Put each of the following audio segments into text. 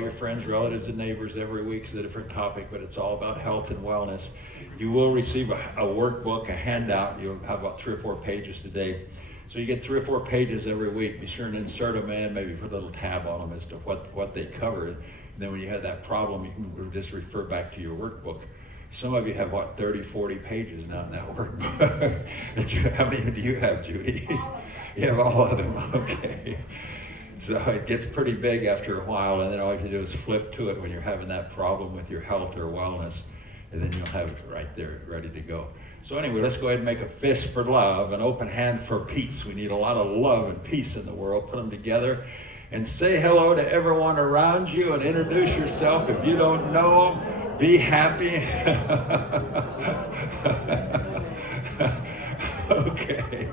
all your friends, relatives, and neighbors every week. It's a different topic, but it's all about health and wellness. You will receive a workbook, a handout. You'll have about 3 or 4 pages today. So you get 3 or 4 pages every week. Be sure and insert them in, maybe put a little tab on them as to what they covered. And then when you have that problem, you can just refer back to your workbook. Some of you have, 30, 40 pages now in that workbook. How many do you have, Judy? You have all of them, okay. So it gets pretty big after a while, and then all you have to do is flip to it when you're having that problem with your health or wellness, and then you'll have it right there, ready to go. So anyway, let's go ahead and make a fist for love, an open hand for peace. We need a lot of love and peace in the world. Put them together and say hello to everyone around you and introduce yourself. If you don't know them, be happy. Okay.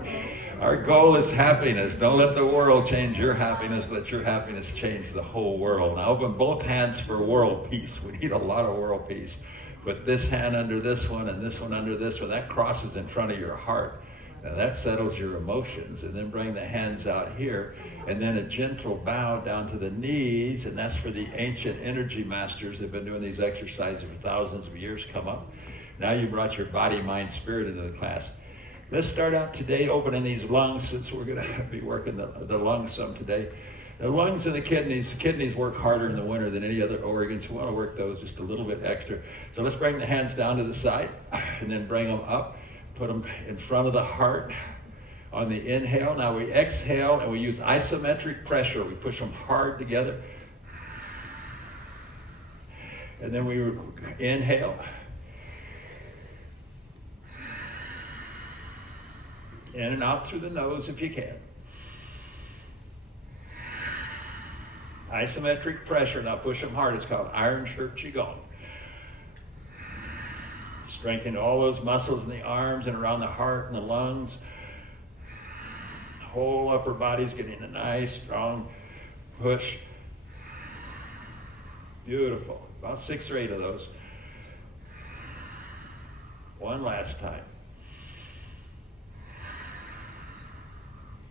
Our goal is happiness. Don't let the world change your happiness. Let your happiness change the whole world. Now open both hands for world peace. We need a lot of world peace. Put this hand under this one and this one under this one. That crosses in front of your heart. Now that settles your emotions. And then bring the hands out here. And then a gentle bow down to the knees. And that's for the ancient energy masters. They've been doing these exercises for thousands of years. Come up. Now you brought your body, mind, spirit into the class. Let's start out today opening these lungs, since we're going to be working the lungs some today. The lungs and the kidneys work harder in the winter than any other organs. We want to work those just a little bit extra. So let's bring the hands down to the side and then bring them up. Put them in front of the heart on the inhale. Now we exhale and we use isometric pressure. We push them hard together. And then we inhale. In and out through the nose if you can. Isometric pressure. Now push them hard. It's called Iron Shirt Qigong. Strengthen all those muscles in the arms and around the heart and the lungs. The whole upper body's getting a nice, strong push. Beautiful. About 6 or 8 of those. One last time.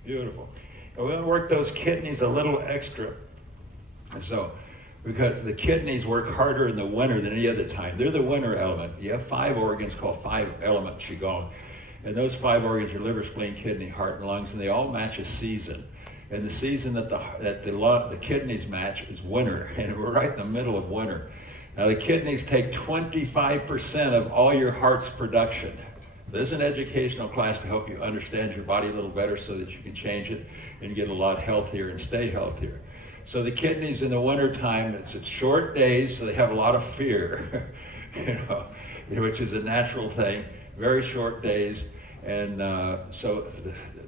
Beautiful. And we're going to work those kidneys a little extra. So, because the kidneys work harder in the winter than any other time. They're the winter element. You have 5 organs called 5-element Qigong. And those 5 organs are liver, spleen, kidney, heart, and lungs, and they all match a season. And the season that the kidneys match is winter, and we're right in the middle of winter. Now the kidneys take 25% of all your heart's production. This is an educational class to help you understand your body a little better so that you can change it and get a lot healthier and stay healthier. So the kidneys in the wintertime, it's short days, so they have a lot of fear, which is a natural thing, very short days. And so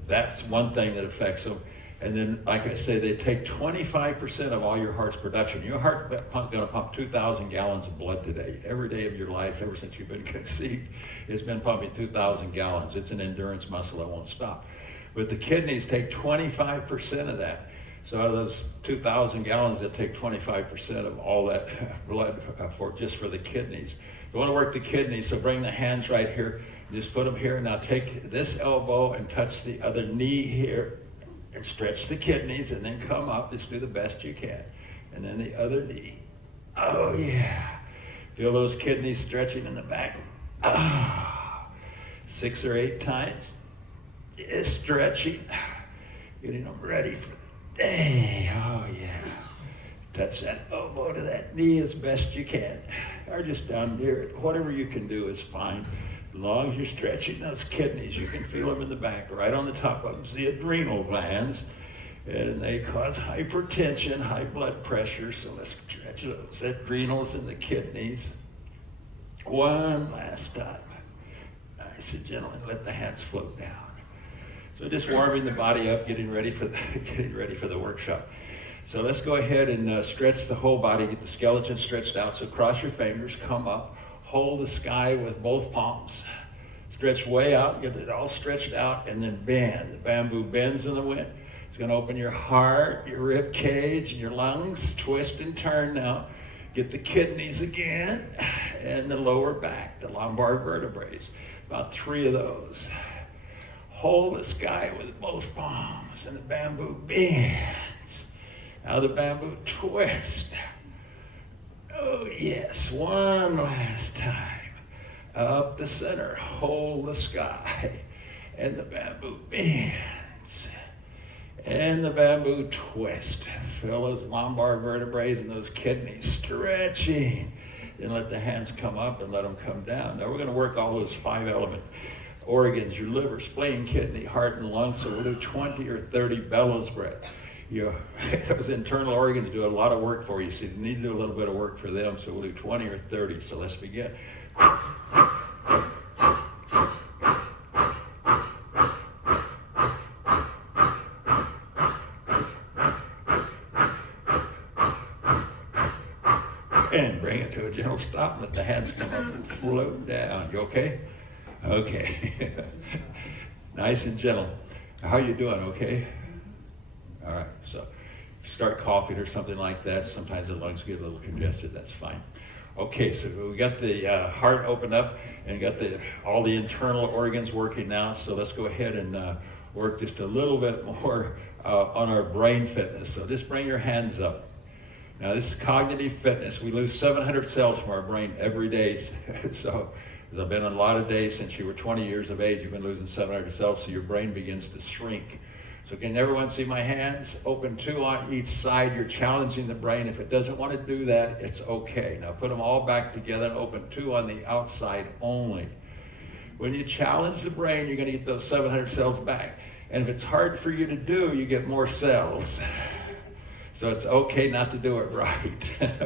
that's one thing that affects them. And then, like I say, they take 25% of all your heart's production. Your heart is going to pump 2,000 gallons of blood today. Every day of your life, ever since you've been conceived, it's been pumping 2,000 gallons. It's an endurance muscle that won't stop. But the kidneys take 25% of that. So out of those 2,000 gallons, they take 25% of all that blood just for the kidneys. You want to work the kidneys, so bring the hands right here. Just put them here. Now take this elbow and touch the other knee here. And stretch the kidneys and then come up. Just do the best you can. And then the other knee. Oh yeah. Feel those kidneys stretching in the back. 6 or 8 times. Just stretching. Getting them ready for the day. Oh yeah. Touch that elbow to that knee as best you can. Or just down near it. Whatever you can do is fine. As long as you're stretching those kidneys, you can feel them in the back. Right on the top of them is the adrenal glands, and they cause hypertension, high blood pressure. So let's stretch those adrenals and the kidneys. One last time. Nice and gentle, and let the hands float down. So just warming the body up, getting ready for the workshop. So let's go ahead and stretch the whole body, get the skeleton stretched out. So cross your fingers, come up. Hold the sky with both palms. Stretch way out, get it all stretched out, and then bend. The bamboo bends in the wind. It's going to open your heart, your rib cage, and your lungs. Twist and turn now. Get the kidneys again, and the lower back, the lumbar vertebrae. About 3 of those. Hold the sky with both palms, and the bamboo bends. Now the bamboo twist. Yes, one last time. Up the center, hold the sky. And the bamboo bends. And the bamboo twist. Feel those lumbar vertebrae and those kidneys stretching. Then let the hands come up and let them come down. Now we're going to work all those 5 element organs, your liver, spleen, kidney, heart, and lungs. So we'll do 20 or 30 bellows breaths. Those internal organs do a lot of work for you, so you need to do a little bit of work for them. So we'll do 20 or 30. So let's begin. And bring it to a gentle stop and let the hands come up and float down. You okay? Okay. Nice and gentle. How you doing? Okay? All right. So if you start coughing or something like that, sometimes the lungs get a little congested. That's fine. Okay, so we got the heart opened up and got all the internal organs working now. So let's go ahead and work just a little bit more on our brain fitness. So just bring your hands up. Now this is cognitive fitness. We lose 700 cells from our brain every day. So there's been a lot of days since you were 20 years of age, you've been losing 700 cells, so your brain begins to shrink. So can everyone see my hands? Open 2 on each side. You're challenging the brain. If it doesn't want to do that, it's okay. Now put them all back together and open 2 on the outside only. When you challenge the brain, you're going to get those 700 cells back. And if it's hard for you to do, you get more cells. So it's okay not to do it right.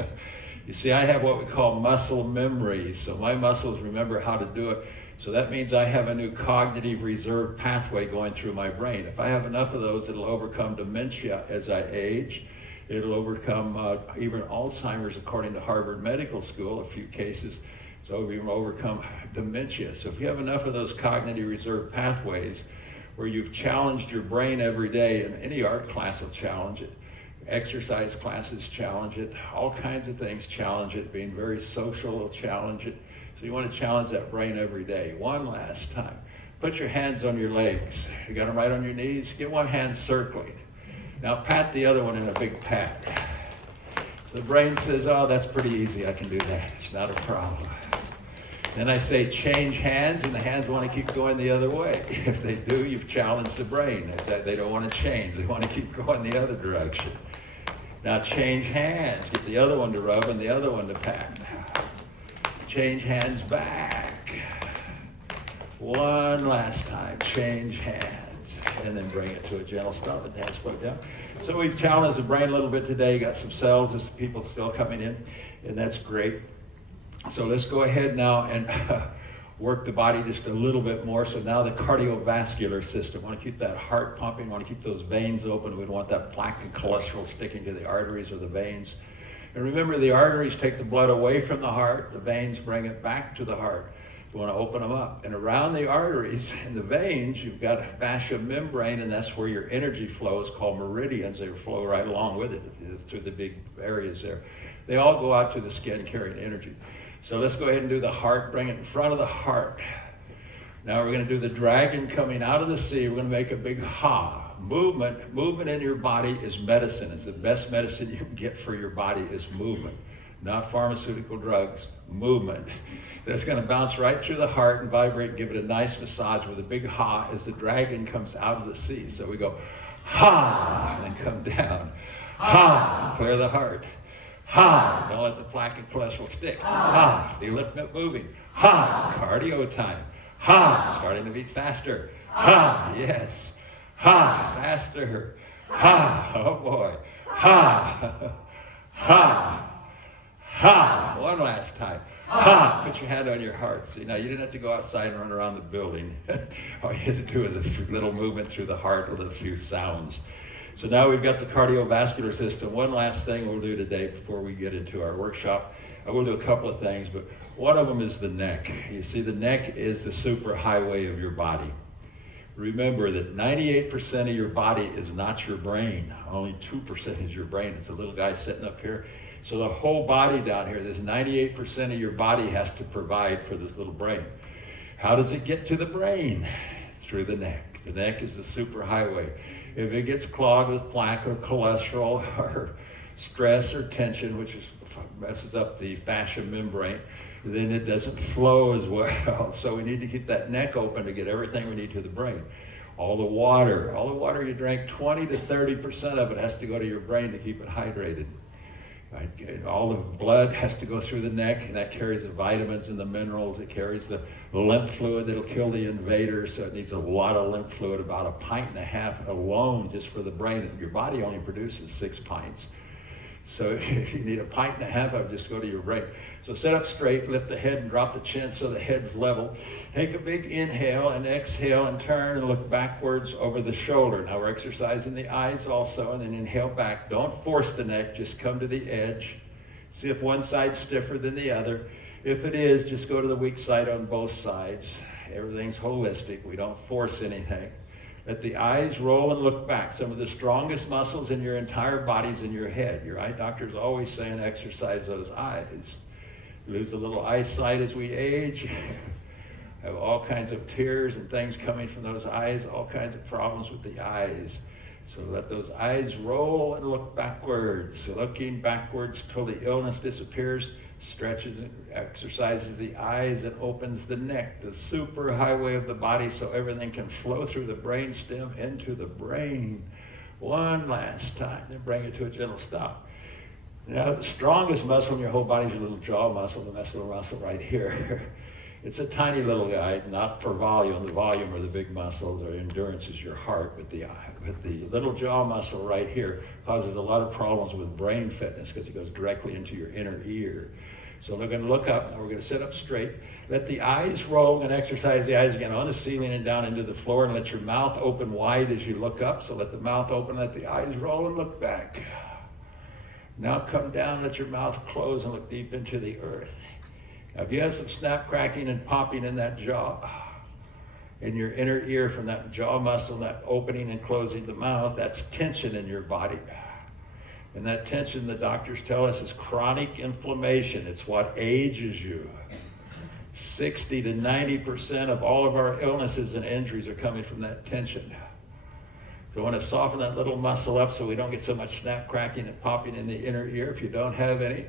You see, I have what we call muscle memory. So my muscles remember how to do it. So that means I have a new cognitive reserve pathway going through my brain. If I have enough of those, it'll overcome dementia as I age. It'll overcome even Alzheimer's, according to Harvard Medical School, a few cases. So we will overcome dementia. So if you have enough of those cognitive reserve pathways where you've challenged your brain every day, and any art class will challenge it, exercise classes challenge it, all kinds of things challenge it, being very social will challenge it. So you want to challenge that brain every day. One last time. Put your hands on your legs. You got them right on your knees. Get one hand circling. Now pat the other one in a big pat. The brain says, oh, that's pretty easy. I can do that. It's not a problem. Then I say change hands, and the hands want to keep going the other way. If they do, you've challenged the brain. If they don't want to change. They want to keep going the other direction. Now change hands. Get the other one to rub and the other one to pat. Change hands back. One last time. Change hands. And then bring it to a gentle stop and hands put down. So we've challenged the brain a little bit today. You got some cells. There's people still coming in, and that's great. So let's go ahead now and work the body just a little bit more. So now the cardiovascular system. We want to keep that heart pumping. We want to keep those veins open. We don't want that plaque and cholesterol sticking to the arteries or the veins. And remember, the arteries take the blood away from the heart. The veins bring it back to the heart. You want to open them up. And around the arteries and the veins, you've got a fascia membrane, and that's where your energy flows, called meridians. They flow right along with it through the big areas there. They all go out to the skin carrying energy. So let's go ahead and do the heart. Bring it in front of the heart. Now we're going to do the dragon coming out of the sea. We're going to make a big ha. Movement in your body is medicine. It's the best medicine you can get for your body is movement. Not pharmaceutical drugs, movement. That's going to bounce right through the heart and vibrate and give it a nice massage with a big ha as the dragon comes out of the sea. So we go ha, and then come down. Ha, clear the heart. Ha, don't let the plaque and cholesterol stick. Ha, the lymph node moving. Ha, cardio time. Ha, starting to beat faster. Ha, yes. Ha, faster. Ha, oh boy. Ha, ha, ha. One last time. Ha, put your hand on your heart. See, now you didn't have to go outside and run around the building. All you had to do is a little movement through the heart with a few sounds. So now we've got the cardiovascular system. One last thing we'll do today before we get into our workshop. I will do a couple of things, but one of them is the neck. You see, the neck is the superhighway of your body. Remember that 98% of your body is not your brain. Only 2% is your brain. It's a little guy sitting up here. So the whole body down here, there's 98% of your body has to provide for this little brain. How does it get to the brain? Through the neck. The neck is the superhighway. If it gets clogged with plaque or cholesterol or stress or tension, which messes up the fascia membrane, then it doesn't flow as well. So we need to keep that neck open to get everything we need to the brain. All the water you drink, 20 to 30% of it has to go to your brain to keep it hydrated. Right? All the blood has to go through the neck, and that carries the vitamins and the minerals. It carries the lymph fluid that'll kill the invader, so it needs a lot of lymph fluid, about 1.5 pints alone just for the brain. Your body only produces 6 pints. So if you need 1.5 pints, I would just go to your brain. So sit up straight, lift the head and drop the chin so the head's level. Take a big inhale and exhale and turn and look backwards over the shoulder. Now we're exercising the eyes also, and then inhale back. Don't force the neck, just come to the edge. See if one side's stiffer than the other. If it is, just go to the weak side on both sides. Everything's holistic. We don't force anything. Let the eyes roll and look back. Some of the strongest muscles in your entire body's in your head. Your eye doctor's always saying exercise those eyes. You lose a little eyesight as we age. Have all kinds of tears and things coming from those eyes, all kinds of problems with the eyes. So let those eyes roll and look backwards. So looking backwards till the illness disappears, stretches and exercises the eyes and opens the neck, the super highway of the body, so everything can flow through the brain stem into the brain. One last time, then bring it to a gentle stop. Now the strongest muscle in your whole body is your little jaw muscle, the muscle right here. It's a tiny little guy. It's not for volume. The volume are the big muscles, or endurance is your heart. But the little jaw muscle right here causes a lot of problems with brain fitness because it goes directly into your inner ear. So we're going to look up. Now we're going to sit up straight. Let the eyes roll and exercise the eyes again on the ceiling and down into the floor, and let your mouth open wide as you look up. So let the mouth open, let the eyes roll and look back. Now come down, let your mouth close and look deep into the earth. Now, if you have some snap, cracking, and popping in that jaw, in your inner ear from that jaw muscle, that opening and closing the mouth, that's tension in your body. And that tension, the doctors tell us, is chronic inflammation. It's what ages you. 60 to 90% of all of our illnesses and injuries are coming from that tension. So we want to soften that little muscle up so we don't get so much snap, cracking, and popping in the inner ear. If you don't have any,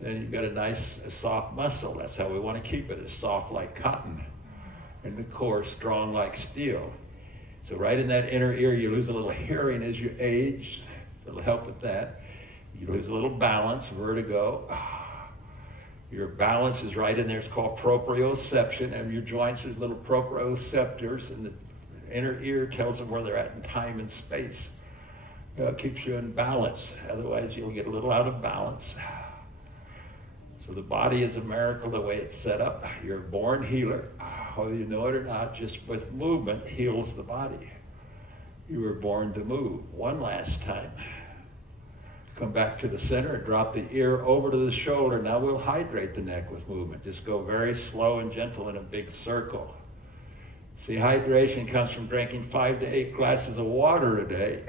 then you've got a nice soft muscle. That's how we want to keep it, as soft like cotton, and the core strong like steel. So right in that inner ear, you lose a little hearing as you age. So it'll help with that. You lose a little balance, vertigo. Your balance is right in there. It's called proprioception, and your joints are little proprioceptors, and the inner ear tells them where they're at in time and space. It keeps you in balance. Otherwise, you'll get a little out of balance. So the body is a miracle the way it's set up. You're a born healer. Whether you know it or not, just with movement heals the body. You were born to move. One last time. Come back to the center and drop the ear over to the shoulder. Now we'll hydrate the neck with movement. Just go very slow and gentle in a big circle. See, hydration comes from drinking 5 to 8 glasses of water a day.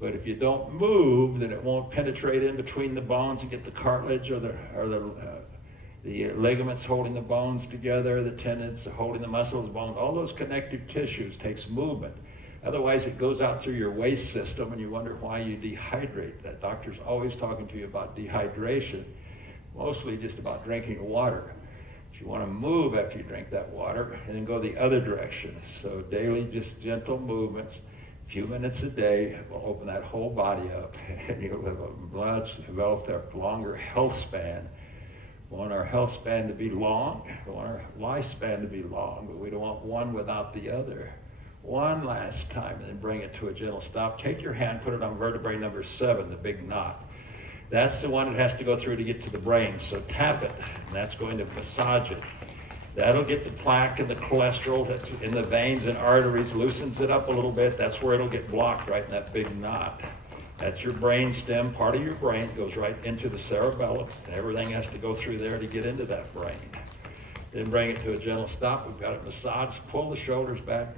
But if you don't move, then it won't penetrate in between the bones and get the cartilage or the ligaments holding the bones together, the tendons holding the muscles, bones. All those connective tissues takes movement. Otherwise, it goes out through your waste system, and you wonder why you dehydrate. That doctor's always talking to you about dehydration, mostly just about drinking water. But you want to move after you drink that water, and then go the other direction. So daily, just gentle movements. Few minutes a day will open that whole body up, and you'll have a much developed a longer health span. We want our health span to be long. We want our lifespan to be long, but we don't want one without the other. One last time, and then bring it to a gentle stop. Take your hand, put it on vertebrae number 7, the big knot. That's the one that has to go through to get to the brain. So tap it, and that's going to massage it. That'll get the plaque and the cholesterol that's in the veins and arteries, loosens it up a little bit. That's where it'll get blocked, right in that big knot. That's your brain stem. Part of your brain goes right into the cerebellum, and everything has to go through there to get into that brain. Then bring it to a gentle stop. We've got it massaged. Pull the shoulders back,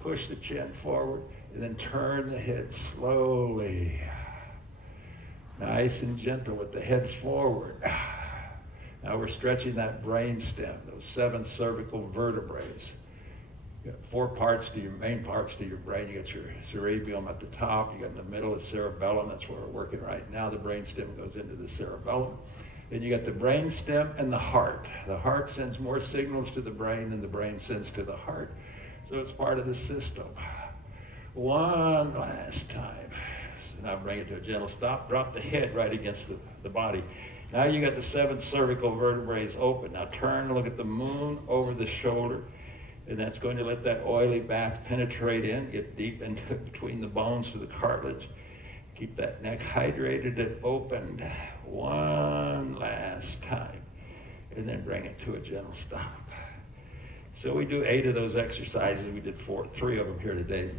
push the chin forward, and then turn the head slowly. Nice and gentle with the head forward. Now we're stretching that brain stem, those 7 cervical vertebrae. You got four parts to your main parts to your brain. You got your cerebellum at the top. You got in the middle the cerebellum. That's where we're working right now. The brainstem goes into the cerebellum. Then you got the brainstem and the heart. The heart sends more signals to the brain than the brain sends to the heart. So it's part of the system. One last time. So now bring it to a gentle stop. Drop the head right against the body. Now you got the 7 cervical vertebrae open. Now turn and look at the moon over the shoulder. And that's going to let that oily bath penetrate in, get deep into between the bones to the cartilage. Keep that neck hydrated and opened. One last time. And then bring it to a gentle stop. So we do 8 of those exercises. We did 3 of them here today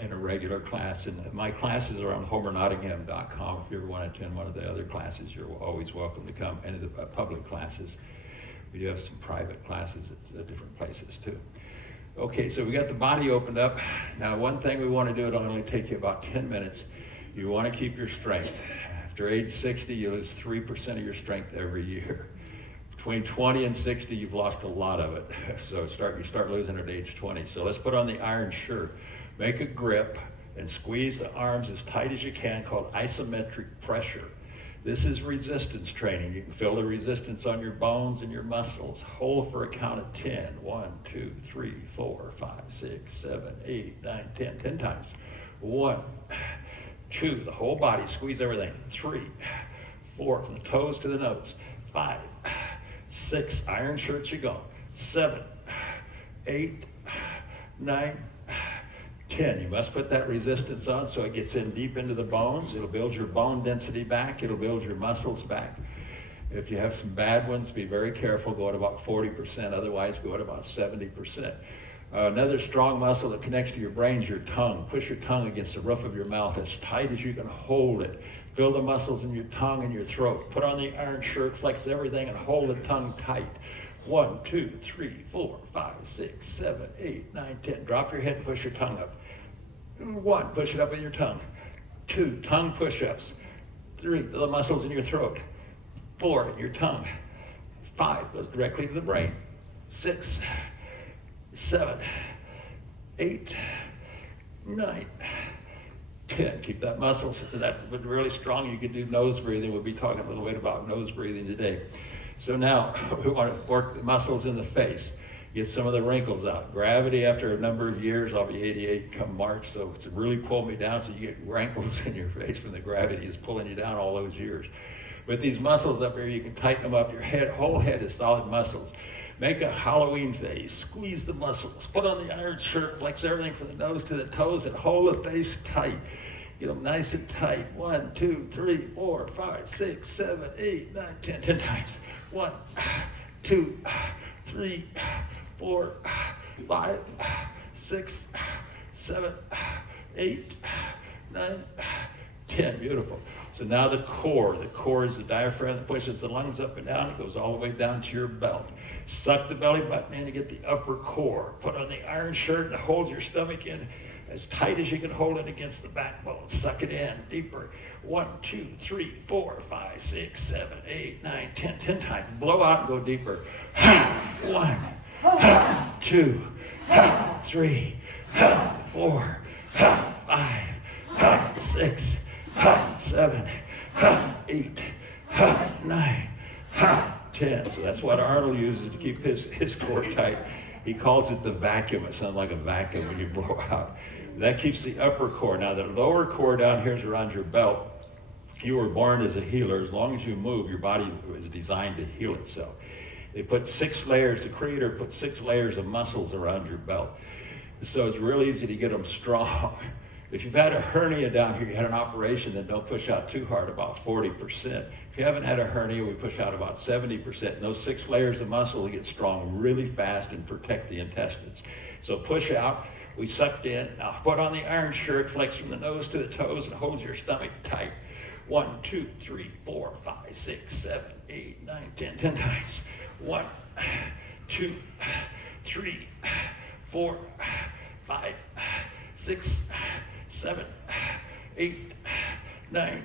in a regular class. And my classes are on HomerNottingham.com. If you ever want to attend one of the other classes, you're always welcome to come. Any of the public classes. We do have some private classes at different places too. Okay, so we got the body opened up. Now one thing we want to do, it'll only take you about 10 minutes. You want to keep your strength. After age 60, you lose 3% of your strength every year. Between 20 and 60, you've lost a lot of it. So you start losing at age 20. So let's put on the iron shirt. Make a grip and squeeze the arms as tight as you can, called isometric pressure. This is resistance training. You can feel the resistance on your bones and your muscles. Hold for a count of 10. 1, 2, 3, 4, 5, 6, 7, 8, 9, 10. 10 times. 1, 2, the whole body, squeeze everything. 3, 4, from the toes to the nose. 5, 6, iron shirts you go. 7, 8, 9, 10. You must put that resistance on so it gets in deep into the bones. It'll build your bone density back. It'll build your muscles back. If you have some bad ones, be very careful. Go at about 40%. Otherwise, go at about 70%. Another strong muscle that connects to your brain is your tongue. Push your tongue against the roof of your mouth as tight as you can hold it. Feel the muscles in your tongue and your throat. Put on the iron shirt, flex everything, and hold the tongue tight. 1, 2, 3, 4, 5, 6, 7, 8, 9, 10. Drop your head and push your tongue up. 1, push it up with your tongue. 2, tongue push-ups. 3, the muscles in your throat. 4, in your tongue. 5, goes directly to the brain. 6, 7, 8, 9, 10. Keep that muscle, that really strong. You can do nose breathing. We'll be talking a little bit about nose breathing today. So now we want to work the muscles in the face. Get some of the wrinkles out. Gravity, after a number of years, I'll be 88 come March, so it's really pulled me down, so you get wrinkles in your face when the gravity is pulling you down all those years. With these muscles up here, you can tighten them up. Your head, whole head is solid muscles. Make a Halloween face. Squeeze the muscles. Put on the iron shirt, flex everything from the nose to the toes, and hold the face tight. Get them nice and tight. 1, 2, 3, 4, 5, 6, 7, 8, 9, 10. 10 times. 1, 2, 3, 4, 5, 6, 7, 8, 9, 10. Beautiful. So now the core. The core is the diaphragm that pushes the lungs up and down. It goes all the way down to your belt. Suck the belly button in to get the upper core. Put on the iron shirt and hold your stomach in as tight as you can hold it against the backbone. Suck it in deeper. 1, 2, 3, 4, 5, 6, 7, 8, 9, 10. 10 times. Blow out and go deeper. 1, 2, 3, 4, 5, 6, 7, 8, 9, 10. So that's what Arnold uses to keep his core tight. He calls it the vacuum. It sounds like a vacuum when you blow out. That keeps the upper core. Now the lower core down here is around your belt. You were born as a healer. As long as you move, your body is designed to heal itself. They put 6 layers, the creator put 6 layers of muscles around your belt. So it's real easy to get them strong. If you've had a hernia down here, you had an operation, then don't push out too hard, about 40%. If you haven't had a hernia, we push out about 70%. And those 6 layers of muscle will get strong really fast and protect the intestines. So push out, we sucked in. Now put on the iron shirt, flex from the nose to the toes, and hold your stomach tight. 1, 2, 3, 4, 5, 6, 7, 8, 9, 10. 10 times. 1, 2, 3, 4, 5, 6, 7, 8, 9,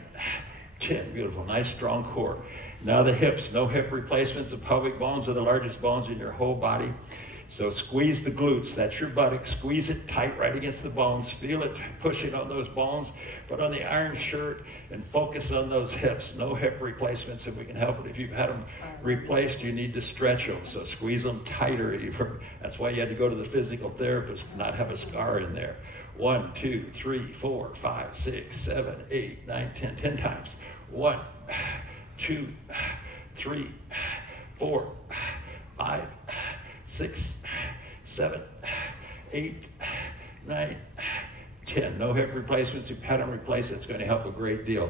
10. Beautiful. Nice strong core. Now the hips. No hip replacements. The pelvic bones are the largest bones in your whole body. So squeeze the glutes, that's your buttock. Squeeze it tight right against the bones. Feel it pushing on those bones. Put on the iron shirt and focus on those hips. No hip replacements if we can help it. If you've had them replaced, you need to stretch them. So squeeze them tighter. That's why you had to go to the physical therapist to not have a scar in there. 1, 2, 3, 4, 5, 6, 7, 8, 9, 10. 10 times. 1, 2, 3, 4, 5, 6, 7, 8, 9, 10. No hip replacements. If you've had them replaced, it's going to help a great deal.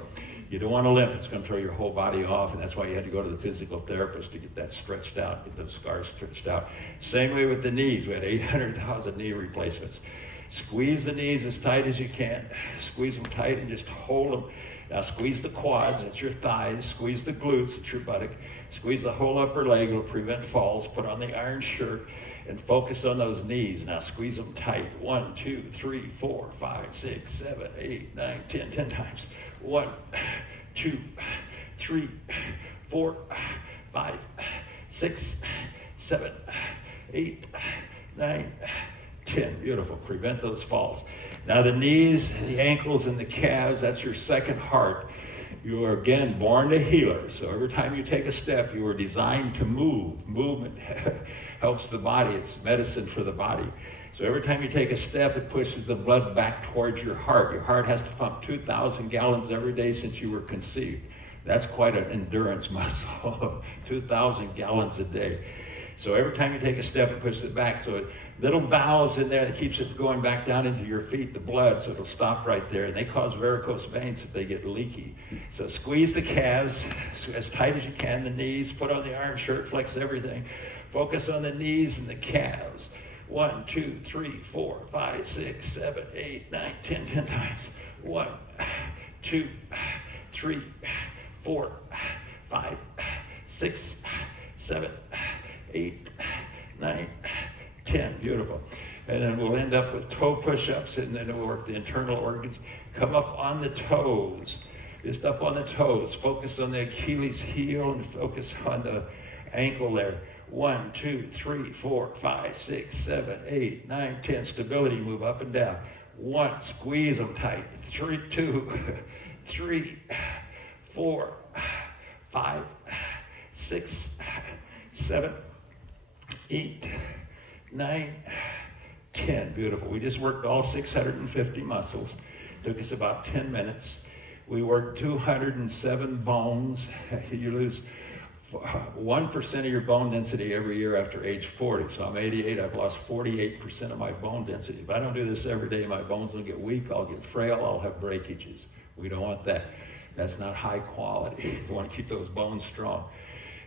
You don't want to limp. It's going to throw your whole body off, and that's why you had to go to the physical therapist to get that stretched out, get those scars stretched out. Same way with the knees. We had 800,000 knee replacements. Squeeze the knees as tight as you can. Squeeze them tight and just hold them. Now squeeze the quads, that's your thighs. Squeeze the glutes, it's your buttock. Squeeze the whole upper leg, it'll prevent falls. Put on the iron shirt and focus on those knees. Now squeeze them tight. 1, 2, 3, 4, 5, 6, 7, 8, 9, 10. 10 times. 1, 2, 3, 4, 5, 6, 7, 8, 9, 10. Beautiful. Prevent those falls. Now the knees, the ankles, and the calves, that's your second heart. You are, again, born a healer. So every time you take a step, you are designed to move. Movement helps the body. It's medicine for the body. So every time you take a step, it pushes the blood back towards your heart. Your heart has to pump 2,000 gallons every day since you were conceived. That's quite an endurance muscle, 2,000 gallons a day. So every time you take a step, it pushes it back. So little valves in there that keeps it going back down into your feet, the blood, so it'll stop right there. And they cause varicose veins if they get leaky. So squeeze the calves as tight as you can, the knees. Put on the iron shirt, flex everything. Focus on the knees and the calves. 1, 2, 3, 4, 5, 6, 7, 8, 9, 10. 10 times. 1, 2, 3, 4, 5, 6, 7, 8, 9, 10. Beautiful. And then we'll end up with toe push-ups, and then we'll work the internal organs. Come up on the toes. Just up on the toes. Focus on the Achilles heel and focus on the ankle there. 1, 2, 3, 4, 5, 6, 7, 8, 9, 10. Stability, move up and down. 1, squeeze them tight. 3, 2, 3, 4, 5, 6, 7, 8, 9, 10. Beautiful. We just worked all 650 muscles. Took us about 10 minutes. We worked 207 bones. You lose 1% of your bone density every year after age 40. So I'm 88. I've lost 48% of my bone density. If I don't do this every day, my bones will get weak. I'll get frail. I'll have breakages. We don't want that. That's not high quality. We want to keep those bones strong.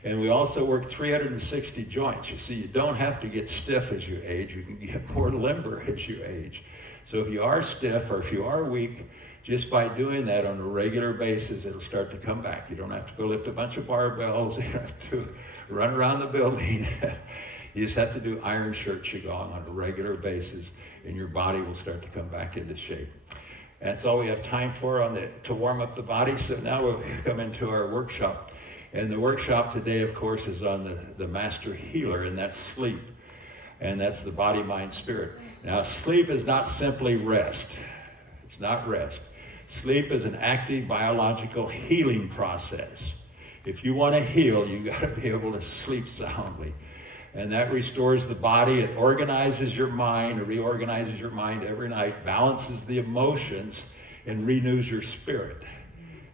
And we also work 360 joints. You see, you don't have to get stiff as you age. You can get more limber as you age. So if you are stiff or if you are weak, just by doing that on a regular basis, it'll start to come back. You don't have to go lift a bunch of barbells. You don't have to run around the building. You just have to do iron shirt Qigong on a regular basis, and your body will start to come back into shape. That's all we have time for to warm up the body. So now we'll come into our workshop. And the workshop today, of course, is on the master healer, and that's sleep. And that's the body, mind, spirit. Now, sleep is not simply rest. It's not rest. Sleep is an active biological healing process. If you want to heal, you've got to be able to sleep soundly. And that restores the body. It organizes your mind. It reorganizes your mind every night, balances the emotions, and renews your spirit.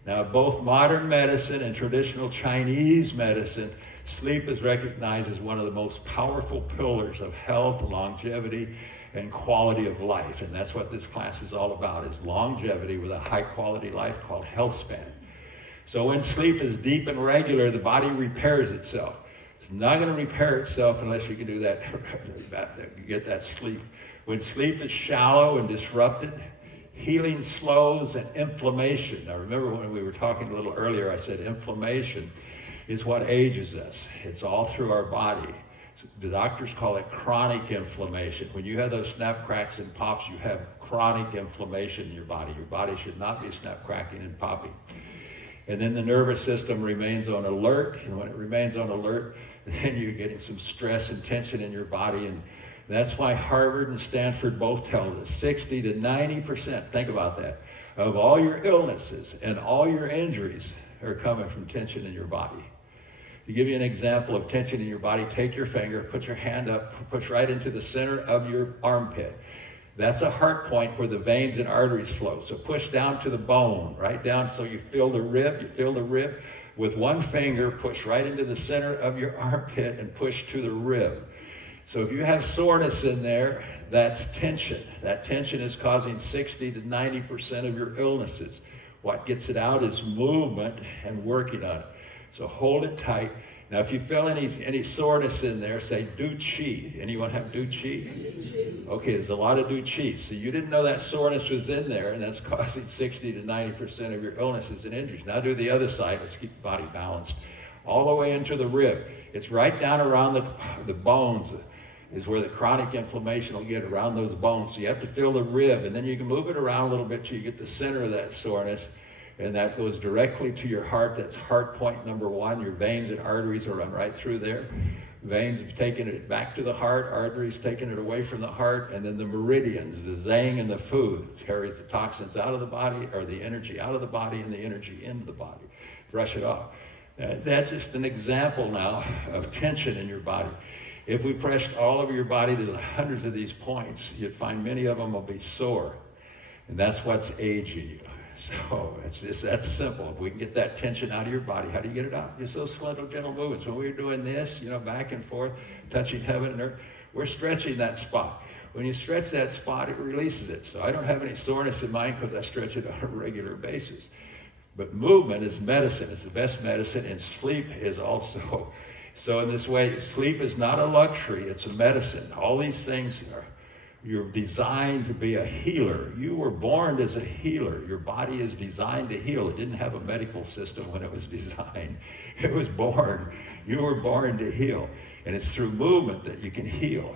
Now, both modern medicine and traditional Chinese medicine, sleep is recognized as one of the most powerful pillars of health, longevity, and quality of life. And that's what this class is all about, is longevity with a high-quality life called HealthSpan. So when sleep is deep and regular, the body repairs itself. It's not going to repair itself unless you can do that, you get that sleep. When sleep is shallow and disrupted, healing slows and inflammation. Now remember when we were talking a little earlier, I said inflammation is what ages us. It's all through our body. So the doctors call it chronic inflammation. When you have those snap, cracks, and pops, you have chronic inflammation in your body. Your body should not be snap, cracking, and popping. And then the nervous system remains on alert, and when it remains on alert, then you're getting some stress and tension in your body, and that's why Harvard and Stanford both tell us 60 to 90%, think about that, of all your illnesses and all your injuries are coming from tension in your body. To give you an example of tension in your body, take your finger, put your hand up, push right into the center of your armpit. That's a heart point where the veins and arteries flow. So push down to the bone, right down so you feel the rib. With one finger, push right into the center of your armpit and push to the rib. So if you have soreness in there, that's tension. That tension is causing 60 to 90% of your illnesses. What gets it out is movement and working on it. So hold it tight. Now, if you feel any soreness in there, say, do Qi. Anyone have do Qi? Okay, there's a lot of do Qi. So you didn't know that soreness was in there, and that's causing 60 to 90% of your illnesses and injuries. Now do the other side. Let's keep the body balanced. All the way into the rib. It's right down around the bones is where the chronic inflammation will get around those bones. So you have to feel the rib, and then you can move it around a little bit till you get the center of that soreness. And that goes directly to your heart. That's heart point number one. Your veins and arteries are run right through there. Veins have taken it back to the heart, arteries taking it away from the heart, and then the meridians, the zang in the food, carries the toxins out of the body, or the energy out of the body and the energy into the body. Brush it off. That's just an example now of tension in your body. If we pressed all over your body to the hundreds of these points, you'd find many of them will be sore. And that's what's aging you. So it's just that simple. If we can get that tension out of your body, how do you get it out? Just those slow, gentle movements. When we're doing this, back and forth, touching heaven and earth, we're stretching that spot. When you stretch that spot, it releases it. So I don't have any soreness in mine because I stretch it on a regular basis. But movement is medicine. It's the best medicine, and sleep is also. So in this way, sleep is not a luxury. It's a medicine. All these things you're designed to be a healer. You were born as a healer. Your body is designed to heal. It didn't have a medical system when it was designed. It was born. You were born to heal. And it's through movement that you can heal.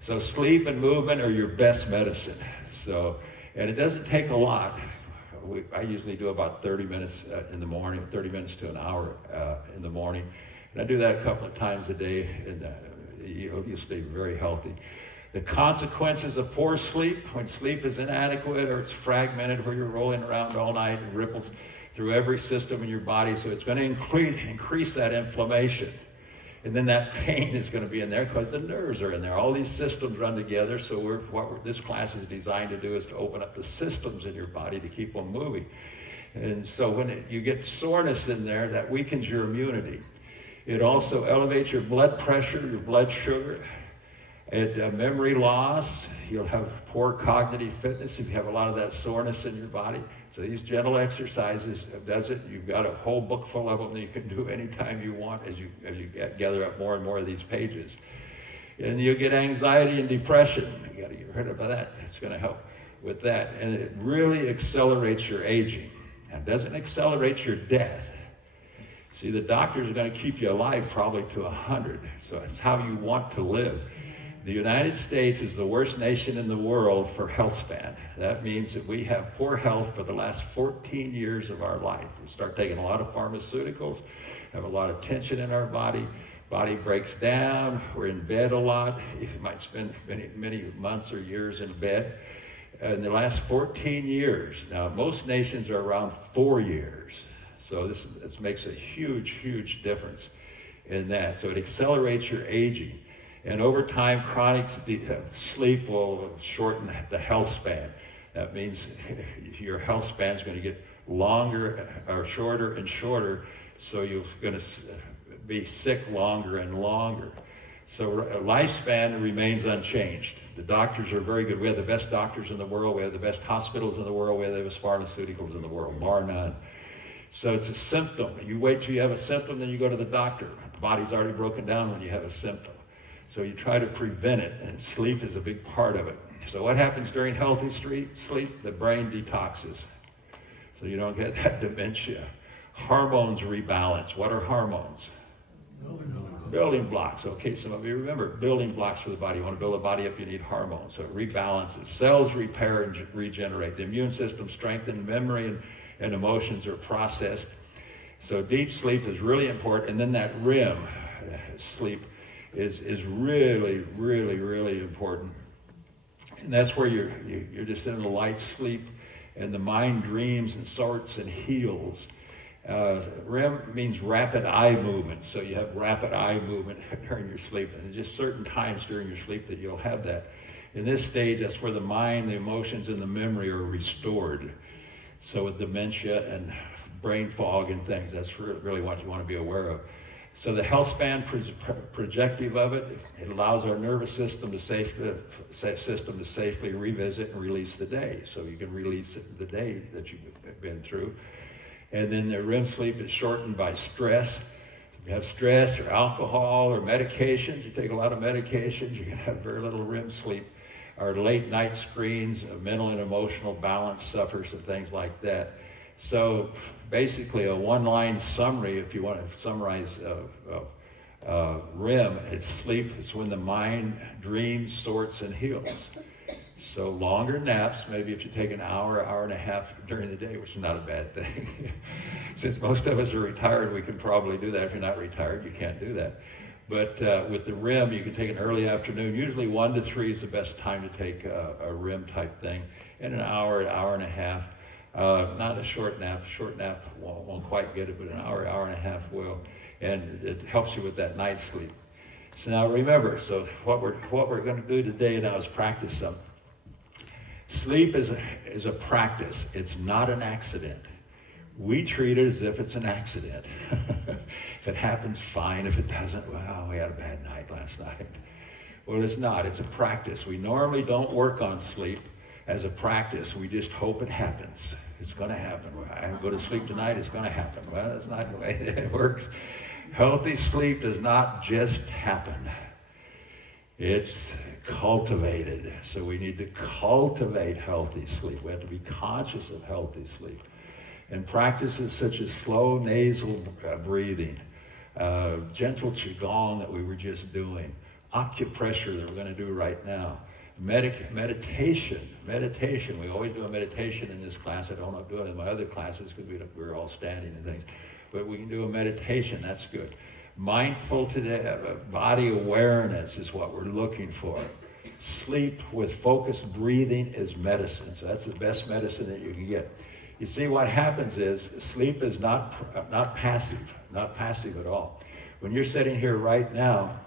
So sleep and movement are your best medicine. And it doesn't take a lot. I usually do about 30 minutes in the morning, 30 minutes to an hour in the morning. And I do that a couple of times a day, and you'll stay very healthy. The consequences of poor sleep, when sleep is inadequate or it's fragmented, where you're rolling around all night and ripples through every system in your body, so it's going to increase that inflammation. And then that pain is going to be in there because the nerves are in there. All these systems run together, so this class is designed to do is to open up the systems in your body to keep them moving. And so when you get soreness in there, that weakens your immunity. It also elevates your blood pressure, your blood sugar. Memory loss, you'll have poor cognitive fitness if you have a lot of that soreness in your body. So these gentle exercises does it. You've got a whole book full of them that you can do anytime you want as you gather up more and more of these pages. And you'll get anxiety and depression. You got to get rid of that. It's going to help with that. And it really accelerates your aging. It doesn't accelerate your death. See, the doctors are going to keep you alive probably to 100. So it's how you want to live. The United States is the worst nation in the world for HealthSpan. That means that we have poor health for the last 14 years of our life. We start taking a lot of pharmaceuticals, have a lot of tension in our body breaks down, we're in bed a lot. You might spend many months or years in bed. In the last 14 years, now most nations are around 4 years. So this makes a huge difference in that. So it accelerates your aging. And over time, chronic sleep will shorten the health span. That means your health span is going to get longer or shorter and shorter, so you're going to be sick longer and longer. So lifespan remains unchanged. The doctors are very good. We have the best doctors in the world. We have the best hospitals in the world. We have the best pharmaceuticals in the world, bar none. So it's a symptom. You wait till you have a symptom, then you go to the doctor. The body's already broken down when you have a symptom. So you try to prevent it, and sleep is a big part of it. So what happens during healthy sleep? The brain detoxes. So you don't get that dementia. Hormones rebalance. What are hormones? Building blocks. Okay, some of you remember building blocks for the body. You want to build a body up, you need hormones. So it rebalances. Cells repair and regenerate. The immune system strengthens. Memory and emotions are processed. So deep sleep is really important, and then that REM sleep is really, really, really important. And that's where you're just in a light sleep, and the mind dreams and sorts and heals. REM means rapid eye movement, so you have rapid eye movement during your sleep, and there's just certain times during your sleep that you'll have that. In this stage, that's where the mind, the emotions, and the memory are restored. So with dementia and brain fog and things, that's really what you want to be aware of. So the HealthSpan projective of it, it allows our nervous system to safely revisit and release the day. So you can release the day that you've been through. And then the REM sleep is shortened by stress. If you have stress or alcohol or medications, you take a lot of medications, you're going to have very little REM sleep. Our late night screens, mental and emotional balance suffers and things like that. So basically a one-line summary, if you want to summarize REM, it's sleep. It's when the mind dreams, sorts, and heals. So longer naps, maybe if you take an hour, hour and a half during the day, which is not a bad thing. Since most of us are retired, we can probably do that. If you're not retired, you can't do that. But with the REM, you can take an early afternoon. Usually 1 to 3 is the best time to take a REM type thing. And an hour and a half. Not a short nap. Short nap won't quite get it, but an hour, hour and a half will. And it helps you with that night sleep. So now remember, so what we're going to do today now is practice some. Sleep is a practice. It's not an accident. We treat it as if it's an accident. If it happens, fine. If it doesn't, well, we had a bad night last night. Well, it's not. It's a practice. We normally don't work on sleep as a practice. We just hope it happens. It's going to happen. I go to sleep tonight, it's going to happen. Well, that's not the way it works. Healthy sleep does not just happen. It's cultivated. So we need to cultivate healthy sleep. We have to be conscious of healthy sleep. And practices such as slow nasal breathing, gentle Qigong that we were just doing, acupressure that we're going to do right now, meditation. We always do a meditation in this class. I don't do it in my other classes because we're all standing and things. But we can do a meditation. That's good. Mindful today, body awareness is what we're looking for. Sleep with focused breathing is medicine. So that's the best medicine that you can get. You see, what happens is sleep is not passive at all. When you're sitting here right now,